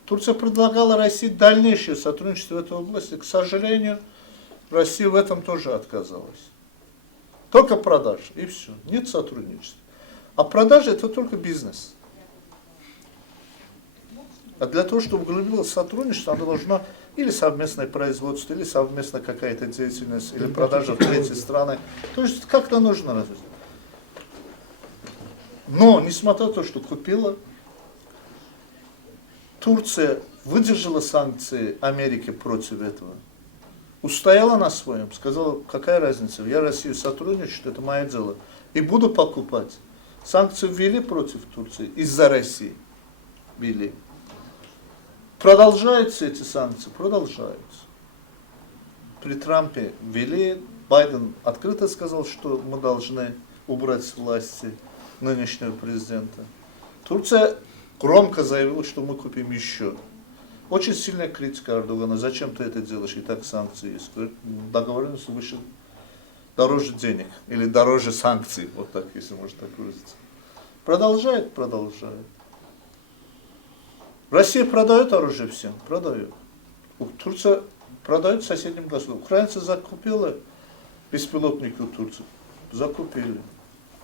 Турция предлагала России дальнейшее сотрудничество в этой области. К сожалению, Россия в этом тоже отказалась. Только продажи, и все. Нет сотрудничества. А продажи это только бизнес. А для того, чтобы углубилось сотрудничество, оно должно или совместное производство, или совместная какая-то деятельность, или продажа в третьи страны. То есть как-то нужно развить. Но, несмотря на то, что купила, Турция выдержала санкции Америки против этого. Устояла на своем, сказала, какая разница, я Россию сотрудничаю, это мое дело. И буду покупать. Санкции ввели против Турции из-за России. Ввели. Продолжаются эти санкции? Продолжаются. При Трампе ввели, Байден открыто сказал, что мы должны убрать с власти нынешнего президента. Турция громко заявила, что мы купим еще. Очень сильная критика Эрдогана. Зачем ты это делаешь? И так санкции есть. Договоренность выше, дороже денег. Или дороже санкций. Вот так, если можно так выразиться. Продолжает. Россия продает оружие всем? Продает. Турция продает соседним государствам. Украинцы закупили беспилотники у Турции. Закупили.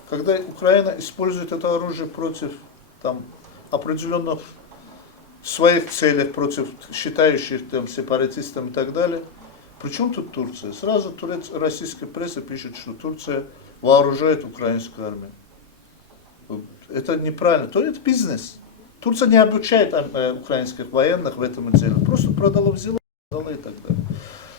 Когда Украина использует это оружие против определенных своих целей, против считающих сепаратистами и так далее, причем тут Турция? Сразу российская пресса пишет, что Турция вооружает украинскую армию. Это неправильно. То это бизнес. Турция не обучает украинских военных в этом деле. Просто взяла и так далее.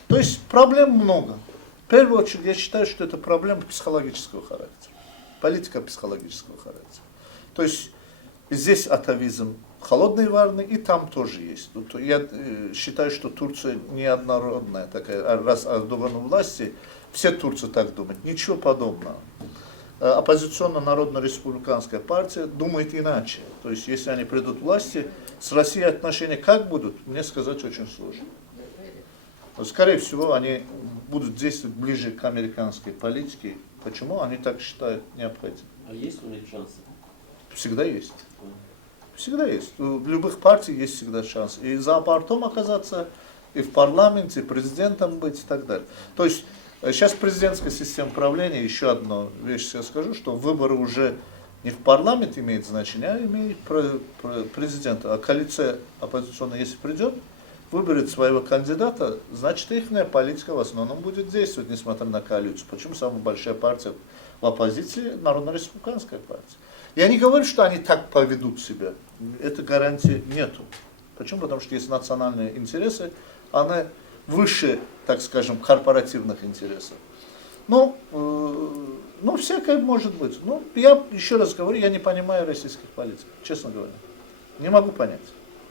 То есть проблем много. В первую очередь я считаю, что это проблема психологического характера. Политика психологического характера. То есть здесь атавизм холодной войны, и там тоже есть. Я считаю, что Турция неоднородная такая. Раз Эрдоган у власти, все турцы так думают. Ничего подобного. Оппозиционно-народно-республиканская партия думает иначе. То есть, если они придут к власти, с Россией отношения как будут, мне сказать очень сложно. Но, скорее всего, они будут действовать ближе к американской политике. Почему? Они так считают необходимо. А есть у них шансы? Всегда есть. Всегда есть. У любых партий есть всегда шанс. И за бортом оказаться, и в парламенте, и президентом быть, и так далее. То есть, сейчас президентская система правления, еще одну вещь я скажу, что выборы уже не в парламент имеет значение, а имеет президента. А коалиция оппозиционная, если придет, выберет своего кандидата, значит, их политика в основном будет действовать, несмотря на коалицию. Почему самая большая партия в оппозиции — Народно-республиканская партия? Я не говорю, что они так поведут себя. Этой гарантии нету. Почему? Потому что есть национальные интересы, они выше, так скажем, корпоративных интересов. Ну, всякое может быть. Ну, я еще раз говорю, я не понимаю российских политиков, честно говоря. Не могу понять.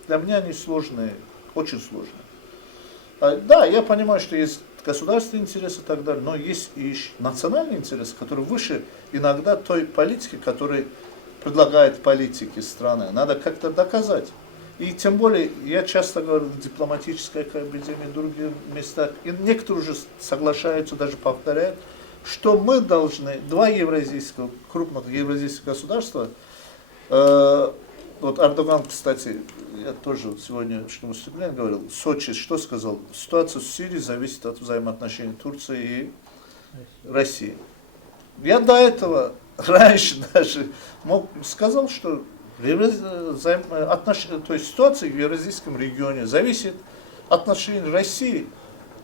Для меня они сложные, очень сложные. Да, я понимаю, что есть государственные интересы и так далее, но есть и национальные интересы, которые выше иногда той политики, которую предлагают политики страны. Надо как-то доказать. И тем более, я часто говорю в дипломатической академии, в других местах, и некоторые уже соглашаются, даже повторяют, что мы должны, два евразийских, крупных евразийских государства, вот Эрдоган, кстати, я тоже сегодня в выступлении говорил, Сочи что сказал? Ситуация в Сирии зависит от взаимоотношений Турции и России. Я до этого раньше даже сказал, что то есть ситуация в евразийском регионе зависит от отношений России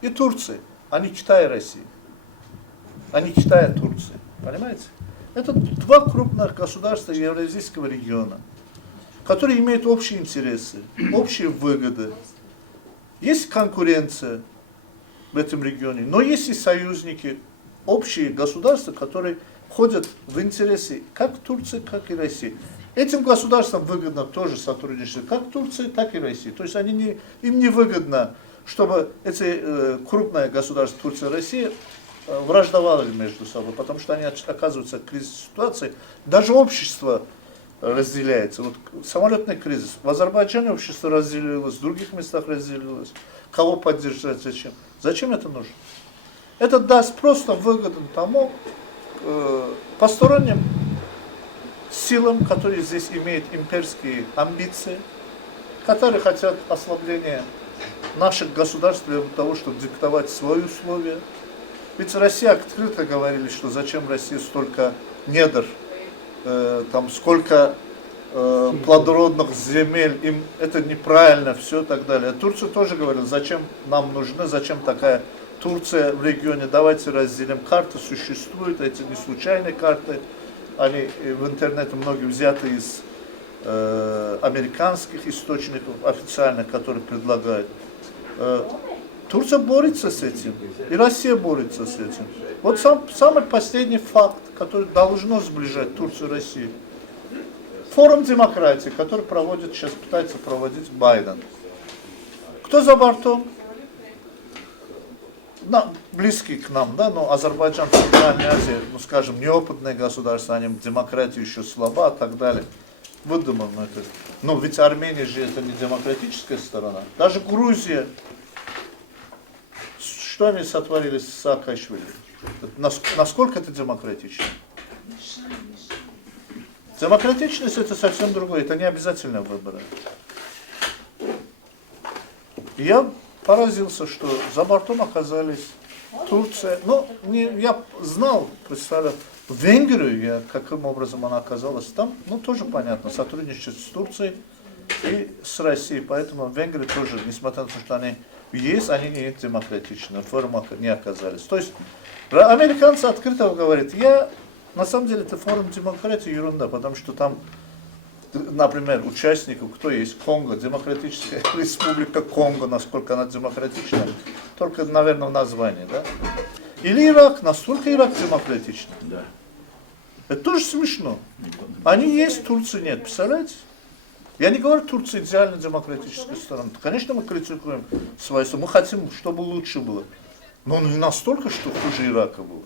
и Турции, а не Китая и России. А не Китая и Турции. Понимаете? Это два крупных государства евразийского региона, которые имеют общие интересы, общие выгоды. Есть конкуренция в этом регионе, но есть и союзники, общие государства, которые входят в интересы как Турции, как и России. Этим государствам выгодно тоже сотрудничество как Турции, так и России. То есть им не выгодно, чтобы эти крупные государства Турция и Россия враждовали между собой, потому что они оказываются в кризисной ситуации. Даже общество разделяется. Вот самолетный кризис. В Азербайджане общество разделилось, в других местах разделилось. Кого поддержать, зачем? Зачем это нужно? Это даст просто выгоду тому посторонним силам, которые здесь имеют имперские амбиции, которые хотят ослабления наших государств для того, чтобы диктовать свои условия. Ведь Россия открыто говорили, что зачем России столько недр, там сколько плодородных земель, им это неправильно, все и так далее. Турция тоже говорила, зачем нам нужны, зачем такая Турция в регионе, давайте разделим. Карты существуют, эти не случайные карты, они в интернете многие взяты из американских источников официальных, которые предлагают. Турция борется с этим, и Россия борется с этим. Вот самый последний факт, который должно сближать Турцию и Россию. Форум демократии, который сейчас пытается проводить Байден. Кто за бортом? Близкий к нам, да, но Азербайджан, Центральная Азия, скажем, неопытное государство, они демократия еще слаба и так далее. Выдумано это. Но ведь Армения же это не демократическая сторона. Даже Грузия. Что они сотворили с Саакашвили? Насколько это демократично? Демократичность это совсем другое, это не обязательно выборы. Я поразился, что за бортом оказались Турция. Я знал, представляю, Венгрию, каким образом она оказалась там, тоже понятно, сотрудничать с Турцией и с Россией. Поэтому в Венгрии тоже, несмотря на то, что они есть, они не демократичны, форума не оказались. То есть американцы открыто говорят, на самом деле это форум демократии ерунда, потому что там, например, участников, кто есть, Конго, Демократическая Республика Конго, насколько она демократична, только, наверное, в названии, да? Или Ирак, настолько Ирак демократичный. Да. Это тоже смешно. Они есть, Турции нет, представляете? Я не говорю, Турция идеально демократическая страна. Конечно, мы критикуем свою страну, мы хотим, чтобы лучше было. Но не настолько, что хуже Ирака было.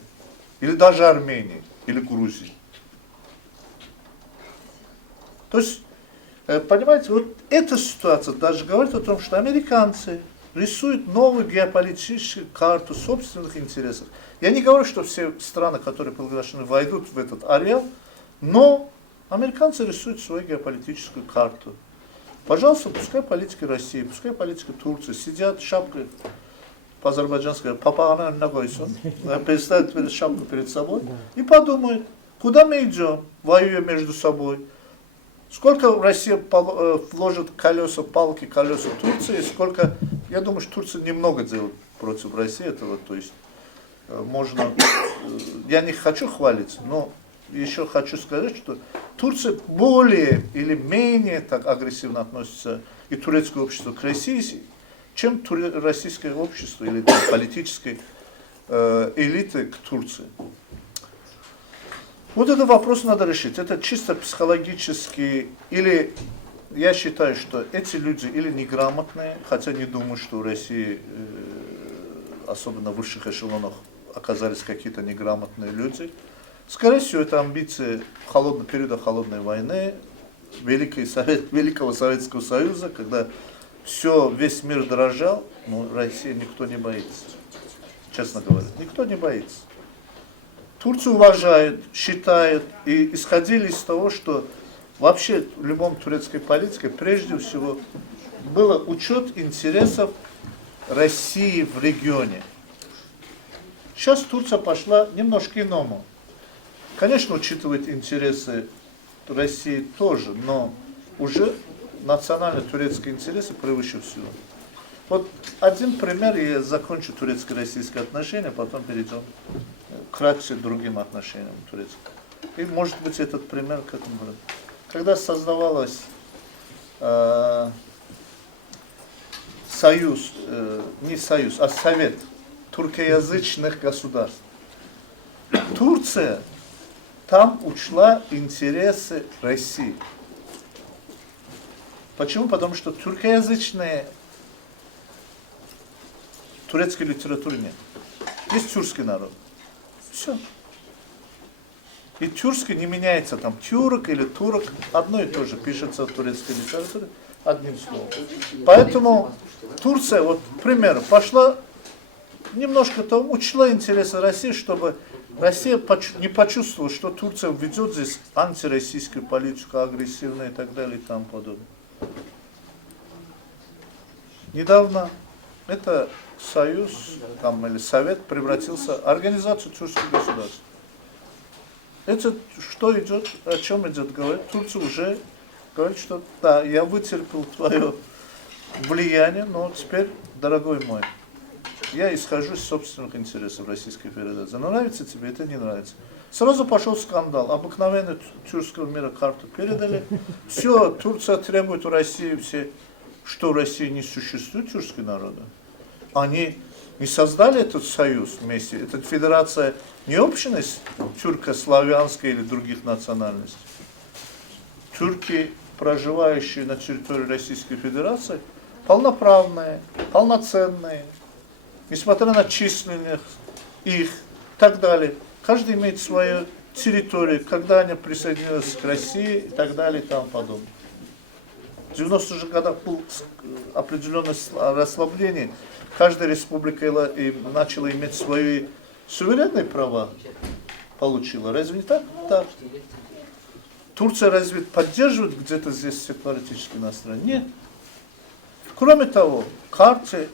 Или даже Армении, или Грузии. То есть, понимаете, вот эта ситуация даже говорит о том, что американцы рисуют новую геополитическую карту собственных интересов. Я не говорю, что все страны, которые приглашены, войдут в этот ареал, но Американцы рисуют свою геополитическую карту. Пожалуйста, пускай политики России, пускай политики Турции сидят шапкой по-азербайджански, папа на койсон, представят шапку перед собой и подумают, куда мы идем, воюя между собой. Сколько Россия вложит колеса, палки, колеса Турции, сколько, я думаю, что Турция немного делает против России этого, то есть можно, я не хочу хвалиться, но еще хочу сказать, что Турция более или менее так агрессивно относится и турецкое общество к России, чем российское общество или политической элиты к Турции. Вот этот вопрос надо решить. Это чисто психологически, или я считаю, что эти люди или неграмотные, хотя не думаю, что в России, особенно в высших эшелонах, оказались какие-то неграмотные люди. Скорее всего, это амбиции периода холодной войны, Великого Советского Союза, когда весь мир дрожал, но России никто не боится. Честно говоря, никто не боится. Турцию уважают, считают и исходили из того, что вообще в любом турецкой политике прежде всего был учет интересов России в регионе. Сейчас Турция пошла немножко иному. Конечно, учитывает интересы России тоже, но уже национальные турецкие интересы превыше всего. Вот один пример, и я закончу турецко-российские отношения, потом перейдем кратко к другим отношениям турецким. И может быть этот пример к этому будет. Когда создавалась союз, не союз, а совет туркоязычных государств, Турция там учла интересы России. Почему? Потому что туркоязычные турецкой литературы нет. Есть тюркский народ. Все. И тюркский не меняется там тюрк или турок. Одно и то же пишется в турецкой литературе одним словом. Поэтому Турция, вот, к примеру, пошла немножко там, учла интересы России, чтобы Россия не почувствовала, что Турция ведет здесь антироссийскую политику, агрессивную и так далее и тому подобное. Недавно это союз там, или совет превратился в организацию тюркских государств. Это что идет, о чем идет говорить? Турция уже говорит, что да, я вытерпел твое влияние, но теперь, дорогой мой, я исхожу из собственных интересов Российской Федерации. Нравится тебе, это не нравится. Сразу пошел скандал. Обыкновенный тюркского мира карту передали. Все, Турция требует у России все, что в России не существует тюркского народа. Они не создали этот союз вместе. Это федерация не общность тюрко-славянской или других национальностей. Тюрки, проживающие на территории Российской Федерации, полноправные, полноценные, несмотря на численность их и так далее. Каждый имеет свою территорию, когда они присоединились к России и так далее и тому подобное. В 90-х годах было определенное расслабление. Каждая республика начала иметь свои суверенные права, получила. Разве не так? Так. Турция разве поддерживает где-то здесь сепаратические настроения? Нет. Кроме того,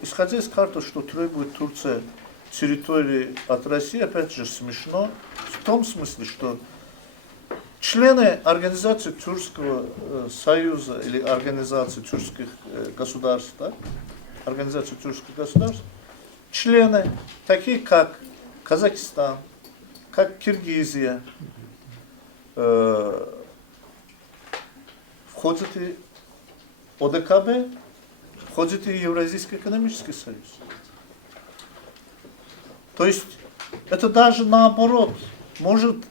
исходя из карты, что требует Турция территории от России, опять же смешно, в том смысле, что члены организации Тюркского союза или организации тюркских государств, да? Организации тюркских государств, члены, такие как Казахстан, как Киргизия, входят и ОДКБ, входит и Евразийский экономический союз. То есть это даже наоборот,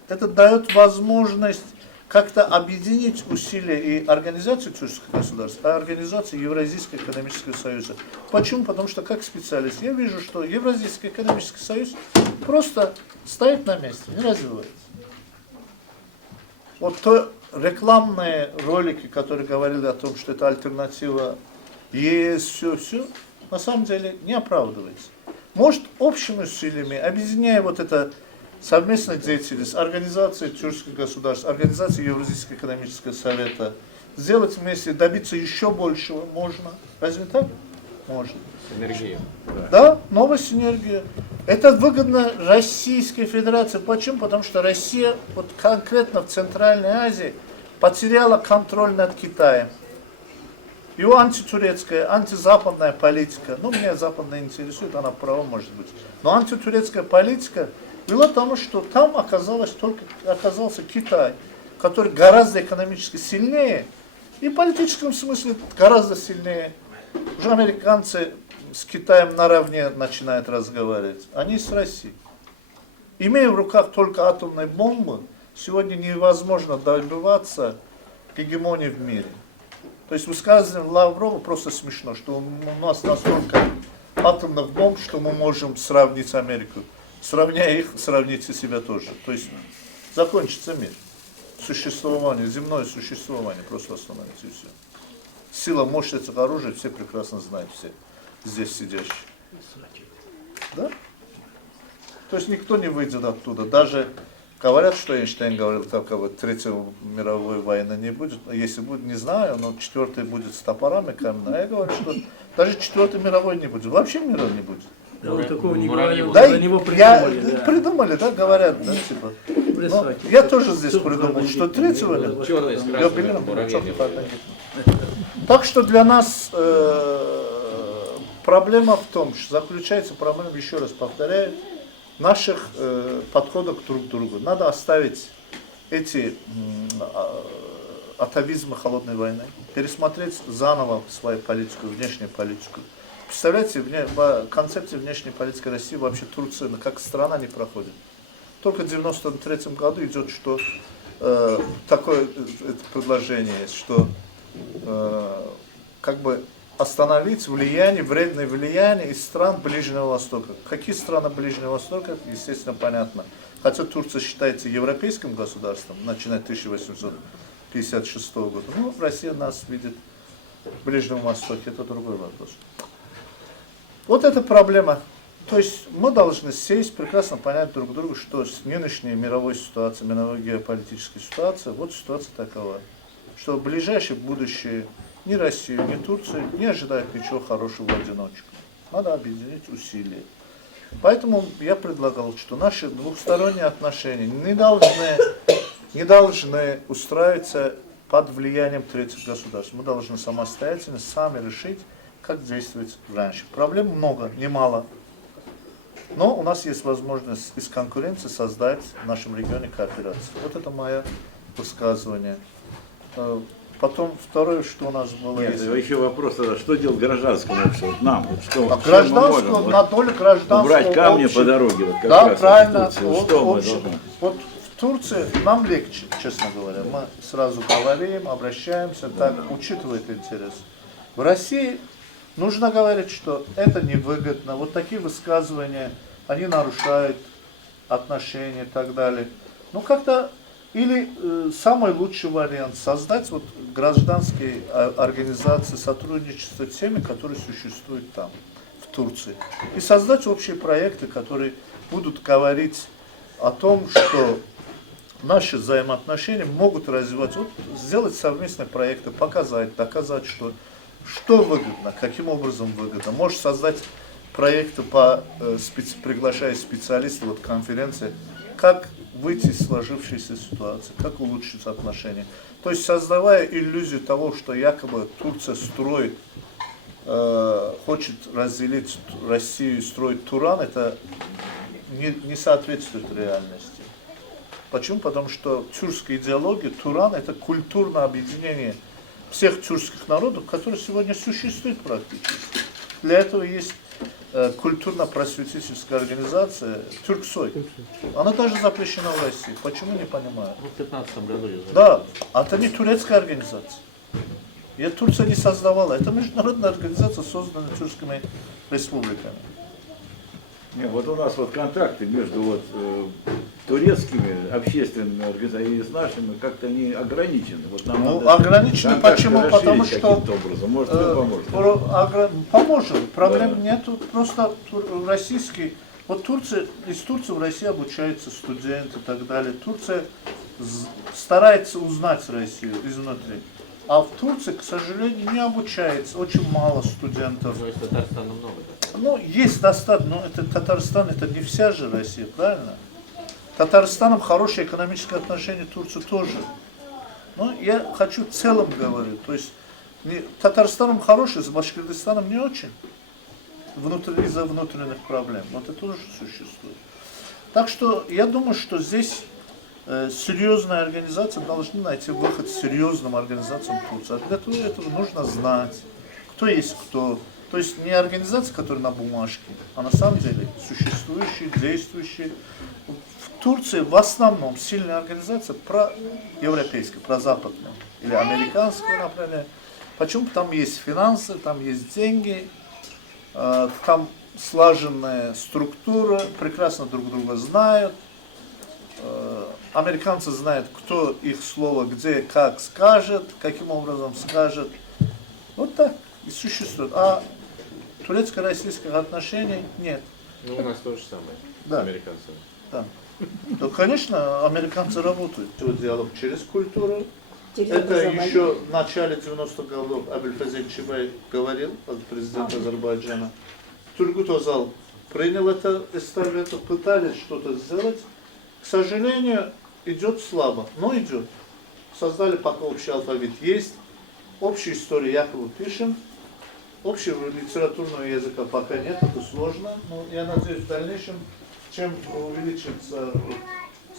это дает возможность как-то объединить усилия и организацию тюркских государств, а организацию Евразийского экономического союза. Почему? Потому что как специалист я вижу, что Евразийский экономический союз просто стоит на месте, не развивается. Вот то рекламные ролики, которые говорили о том, что это альтернатива ЕС, все, на самом деле не оправдывается. Может, общими усилиями, объединяя вот это совместная деятельность организации тюркских государств, организации Евразийского экономического совета, сделать вместе, добиться еще большего можно. Разве так? Можно. Синергия. Да, новая синергия. Это выгодно Российской Федерации. Почему? Потому что Россия, вот конкретно в Центральной Азии, потеряла контроль над Китаем. Его антитурецкая, антизападная политика, ну, меня западная интересует, она права может быть, но антитурецкая политика вела к тому, что там оказался Китай, который гораздо экономически сильнее и в политическом смысле гораздо сильнее. Уже американцы с Китаем наравне начинают разговаривать, они с Россией. Имея в руках только атомные бомбы, сегодня невозможно добиваться гегемонии в мире. То есть высказывание Лаврова просто смешно, что у нас настолько атомных бомб, что мы можем сравнить Америку. Сравняя их, сравните себя тоже. То есть закончится мир. Существование, земное существование просто остановится и все. Сила, мощь этих оружия все прекрасно знают, все здесь сидящие. Да? То есть никто не выйдет оттуда. Даже говорят, что Эйнштейн говорил, как Третьей мировой войны не будет. Если будет, не знаю, но четвертая будет с топорами каменными. А я говорю, что даже четвертой мировой не будет. Вообще мира не будет. Да, он такого не Муравьев. говорил, Да, за него придумали. Да. придумали, да, говорят, да, типа. Но Представьте. я тоже здесь Всё придумал, бандиты. что третьего нет. Черный с Я красным, понимаю, муравейный. Так что для нас проблема в том, что заключается проблема, еще раз повторяю, наших подходов друг к другу. Надо оставить эти атовизмы холодной войны, пересмотреть заново свою политику, внешнюю политику. Представляете, в концепции внешней политики России вообще Турция как страна не проходит. Только в 1993 году идет, что такое предложение есть, что как бы остановить влияние, вредное влияние из стран Ближнего Востока. Какие страны Ближнего Востока, естественно, понятно. Хотя Турция считается европейским государством, начиная с 1856 года. Ну, Россия нас видит в Ближнем Востоке, это другой вопрос. Вот эта проблема. То есть мы должны сесть, прекрасно понять друг друга, что с нынешней мировой ситуацией, мировой геополитической ситуацией, вот ситуация такова, что в ближайшее будущее ни Россию, ни Турцию не ожидает ничего хорошего в одиночку. Надо объединить усилия. Поэтому я предлагал, что наши двухсторонние отношения не должны устраиваться под влиянием третьих государств. Мы должны самостоятельно сами решить, как действовать раньше. Проблем много, немало. Но у нас есть возможность из конкуренции создать в нашем регионе кооперацию. Вот это мое высказывание. Потом второе, что у нас было. Нет, еще вопрос тогда, что делать гражданскому обществу? Вот нам, вот что, А чем мы можем? гражданского, на долю гражданского Убрать камни общества. по дороге, вот как Да, раз правильно. в Турции. Вот, Что мы общем, должны? вот в Турции нам легче, честно говоря. Мы сразу говорим, обращаемся, так, учитывает интерес. В России нужно говорить, что это невыгодно. Вот такие высказывания, они нарушают отношения и так далее. Ну, как-то, или самый лучший вариант, создать вот гражданские организации, сотрудничество с теми, которые существуют там, в Турции. И создать общие проекты, которые будут говорить о том, что наши взаимоотношения могут развиваться. Вот сделать совместные проекты, показать, доказать, что выгодно, каким образом выгодно. Может создать проекты, приглашая специалистов, вот конференции, как выйти из сложившейся ситуации, как улучшить отношения. То есть создавая иллюзию того, что якобы Турция строит, хочет разделить Россию и строить Туран, это не соответствует реальности. Почему? Потому что тюркская идеология, Туран, это культурное объединение всех тюркских народов, которые сегодня существуют практически. Для этого есть культурно-просветительская организация Тюрксой. Она даже запрещена в России. Почему, не понимаю. В 2015 году я Да, это не турецкая организация. Ее Турция не создавала. Это международная организация, созданная тюркскими республиками. Нет, вот у нас вот контакты между вот, турецкими общественными организациями и с нашими как-то не ограничены. Вот нам Ну, надо ограничены контакты почему? расширить Потому что каким-то образом. Может, вы поможете? поможем, проблем Да. нету. Просто российский Вот из Турции в России обучаются студенты и так далее. Турция старается узнать Россию изнутри. А в Турции, к сожалению, не обучается. Очень мало студентов. Ну, из Татарстана много. Да? Ну, есть достаточно, но это Татарстан, это не вся же Россия, правильно? Татарстаном хорошие экономические отношения, Турции тоже. Но я хочу в целом говорить. То есть Татарстаном хорошие, с Башкортостаном не очень. Из-за внутренних проблем. Вот это тоже существует. Так что я думаю, что здесь серьезная организация должна найти выход серьезным организациям Турции. А для этого нужно знать, кто есть кто. То есть не организация, которая на бумажке, а на самом деле существующие, действующие. В Турции в основном сильная организация проевропейская, прозападная или американского направления. Почему? Там есть финансы, там есть деньги, там слаженная структура, прекрасно друг друга знают. Американцы знают, кто их слово где, как скажет, каким образом скажет. Вот так и существует. А турецко-российских отношений нет. Ну, у нас то же самое Да. с американцами. Да. То, конечно, американцы работают. Диалог через культуру. Это еще в начале 90-х годов Абельфазель Чебай говорил, президент Азербайджана. Тургут Озал принял это эстафету, пытались что-то сделать. К сожалению, идет слабо, но идет. Создали пока общий алфавит. Есть общую историю якобы пишем. Общего литературного языка пока нет, это сложно. Но я надеюсь, в дальнейшем, чем увеличится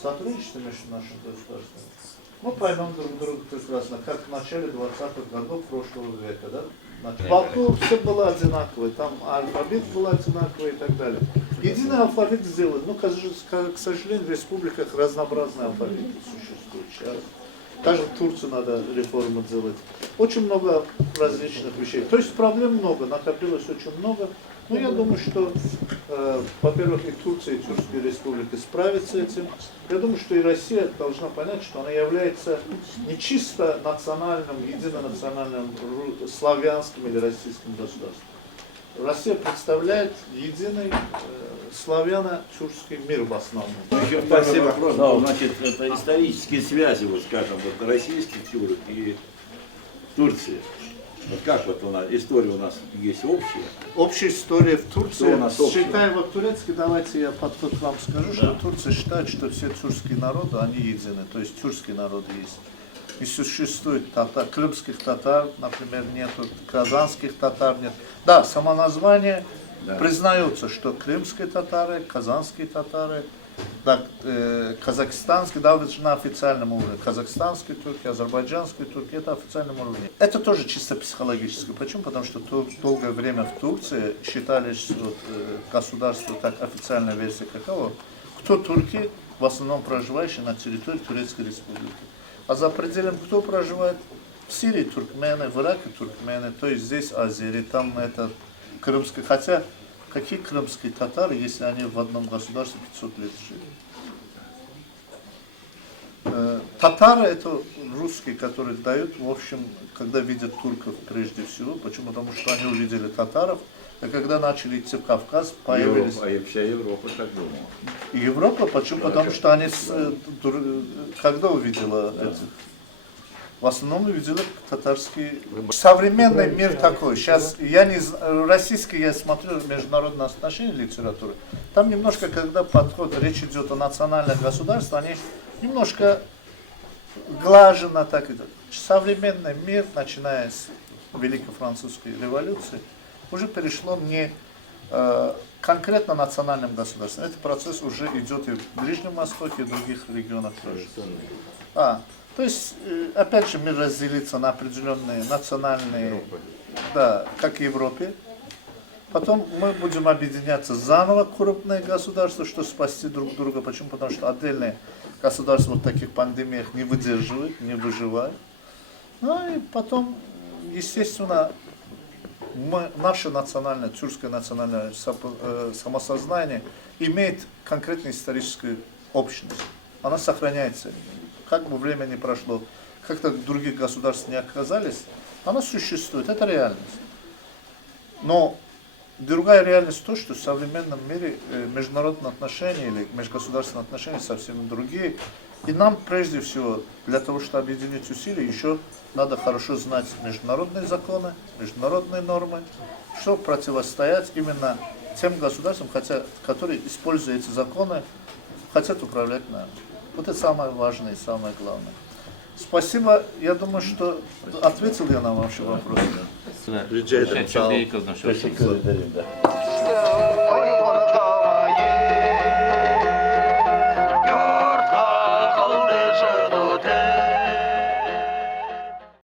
сотрудничество между нашими государствами, мы поймем друг друга прекрасно, как в начале 20-х годов прошлого века. Да? В Баку все было одинаковое, там алфавит был одинаковый и так далее. Единый алфавит сделали, но, к сожалению, в республиках разнообразные алфавиты существуют. Даже в Турции надо реформу делать. Очень много различных вещей. То есть проблем много, накопилось очень много. Но я думаю, что, во-первых, и Турция, и Тюркская республика справятся с этим. Я думаю, что и Россия должна понять, что она является не чисто национальным, единонациональным, славянским или российским государством. Россия представляет единый славяно-тюркский мир в основном. Еще второй вопрос, да, значит, это исторические связи, вот скажем, вот российских тюрок и Турции. Вот как вот у нас, история у нас есть общая? Общая история в Турции, у нас общего? считая вот турецкий, давайте я подход вам скажу, что Турция считает, что все тюркские народы, они едины, то есть тюркский народ есть. И существует крымских татар, например, нету, казанских татар нет. Да, само название признается, что крымские татары, казанские татары, да, казахстанские, да, на официальном уровне, казахстанские турки, азербайджанские турки, это официальном уровне. Это тоже чисто психологически. Почему? Потому что долгое время в Турции считались вот, государство, так официальная версия какого, кто турки, в основном проживающие на территории Турецкой Республики. А за пределом кто проживает? В Сирии туркмены, в Ираке туркмены, то есть здесь азери, там это крымские. Хотя, какие крымские татары, если они в одном государстве 500 лет жили? Татары это русские, которые дают, в общем, когда видят турков прежде всего. Почему? Потому что они увидели татаров, а когда начали идти в Кавказ, появились... Европа, и вся Европа так думала. Европа, почему? Да, Потому что они, когда увидела этих? В основном увидела татарский. Современный мир такой. Сейчас российский я смотрю международные отношения литературы. Там немножко, когда речь идет о национальных государствах, они немножко глажено так и так. Современный мир, начиная с Великой Французской революции, уже перешло не конкретно национальным государствам. Этот процесс уже идет и в Ближнем Востоке, и в других регионах тоже. То есть, опять же, мир разделится на определенные национальные, да, как в Европе. Потом мы будем объединяться заново, крупные государства, чтобы спасти друг друга. Почему? Потому что отдельные государства в таких пандемиях не выдерживают, не выживают. Ну и потом, естественно, наше национальное, тюркское национальное самосознание имеет конкретную историческую общность. Она сохраняется. Как бы время ни прошло, как-то других государств не оказались, она существует, это реальность. Но другая реальность то, что в современном мире международные отношения или межгосударственные отношения совсем другие. И нам прежде всего для того, чтобы объединить усилия, еще надо хорошо знать международные законы, международные нормы, чтобы противостоять именно тем государствам, которые, используя эти законы, хотят управлять нами. Вот это самое важное и самое главное. Спасибо. Я думаю, что ответил я на ваши вопросы. Да. Rica ederim. Çok iyi konuşuyorsunuz. Teşekkür ederim de.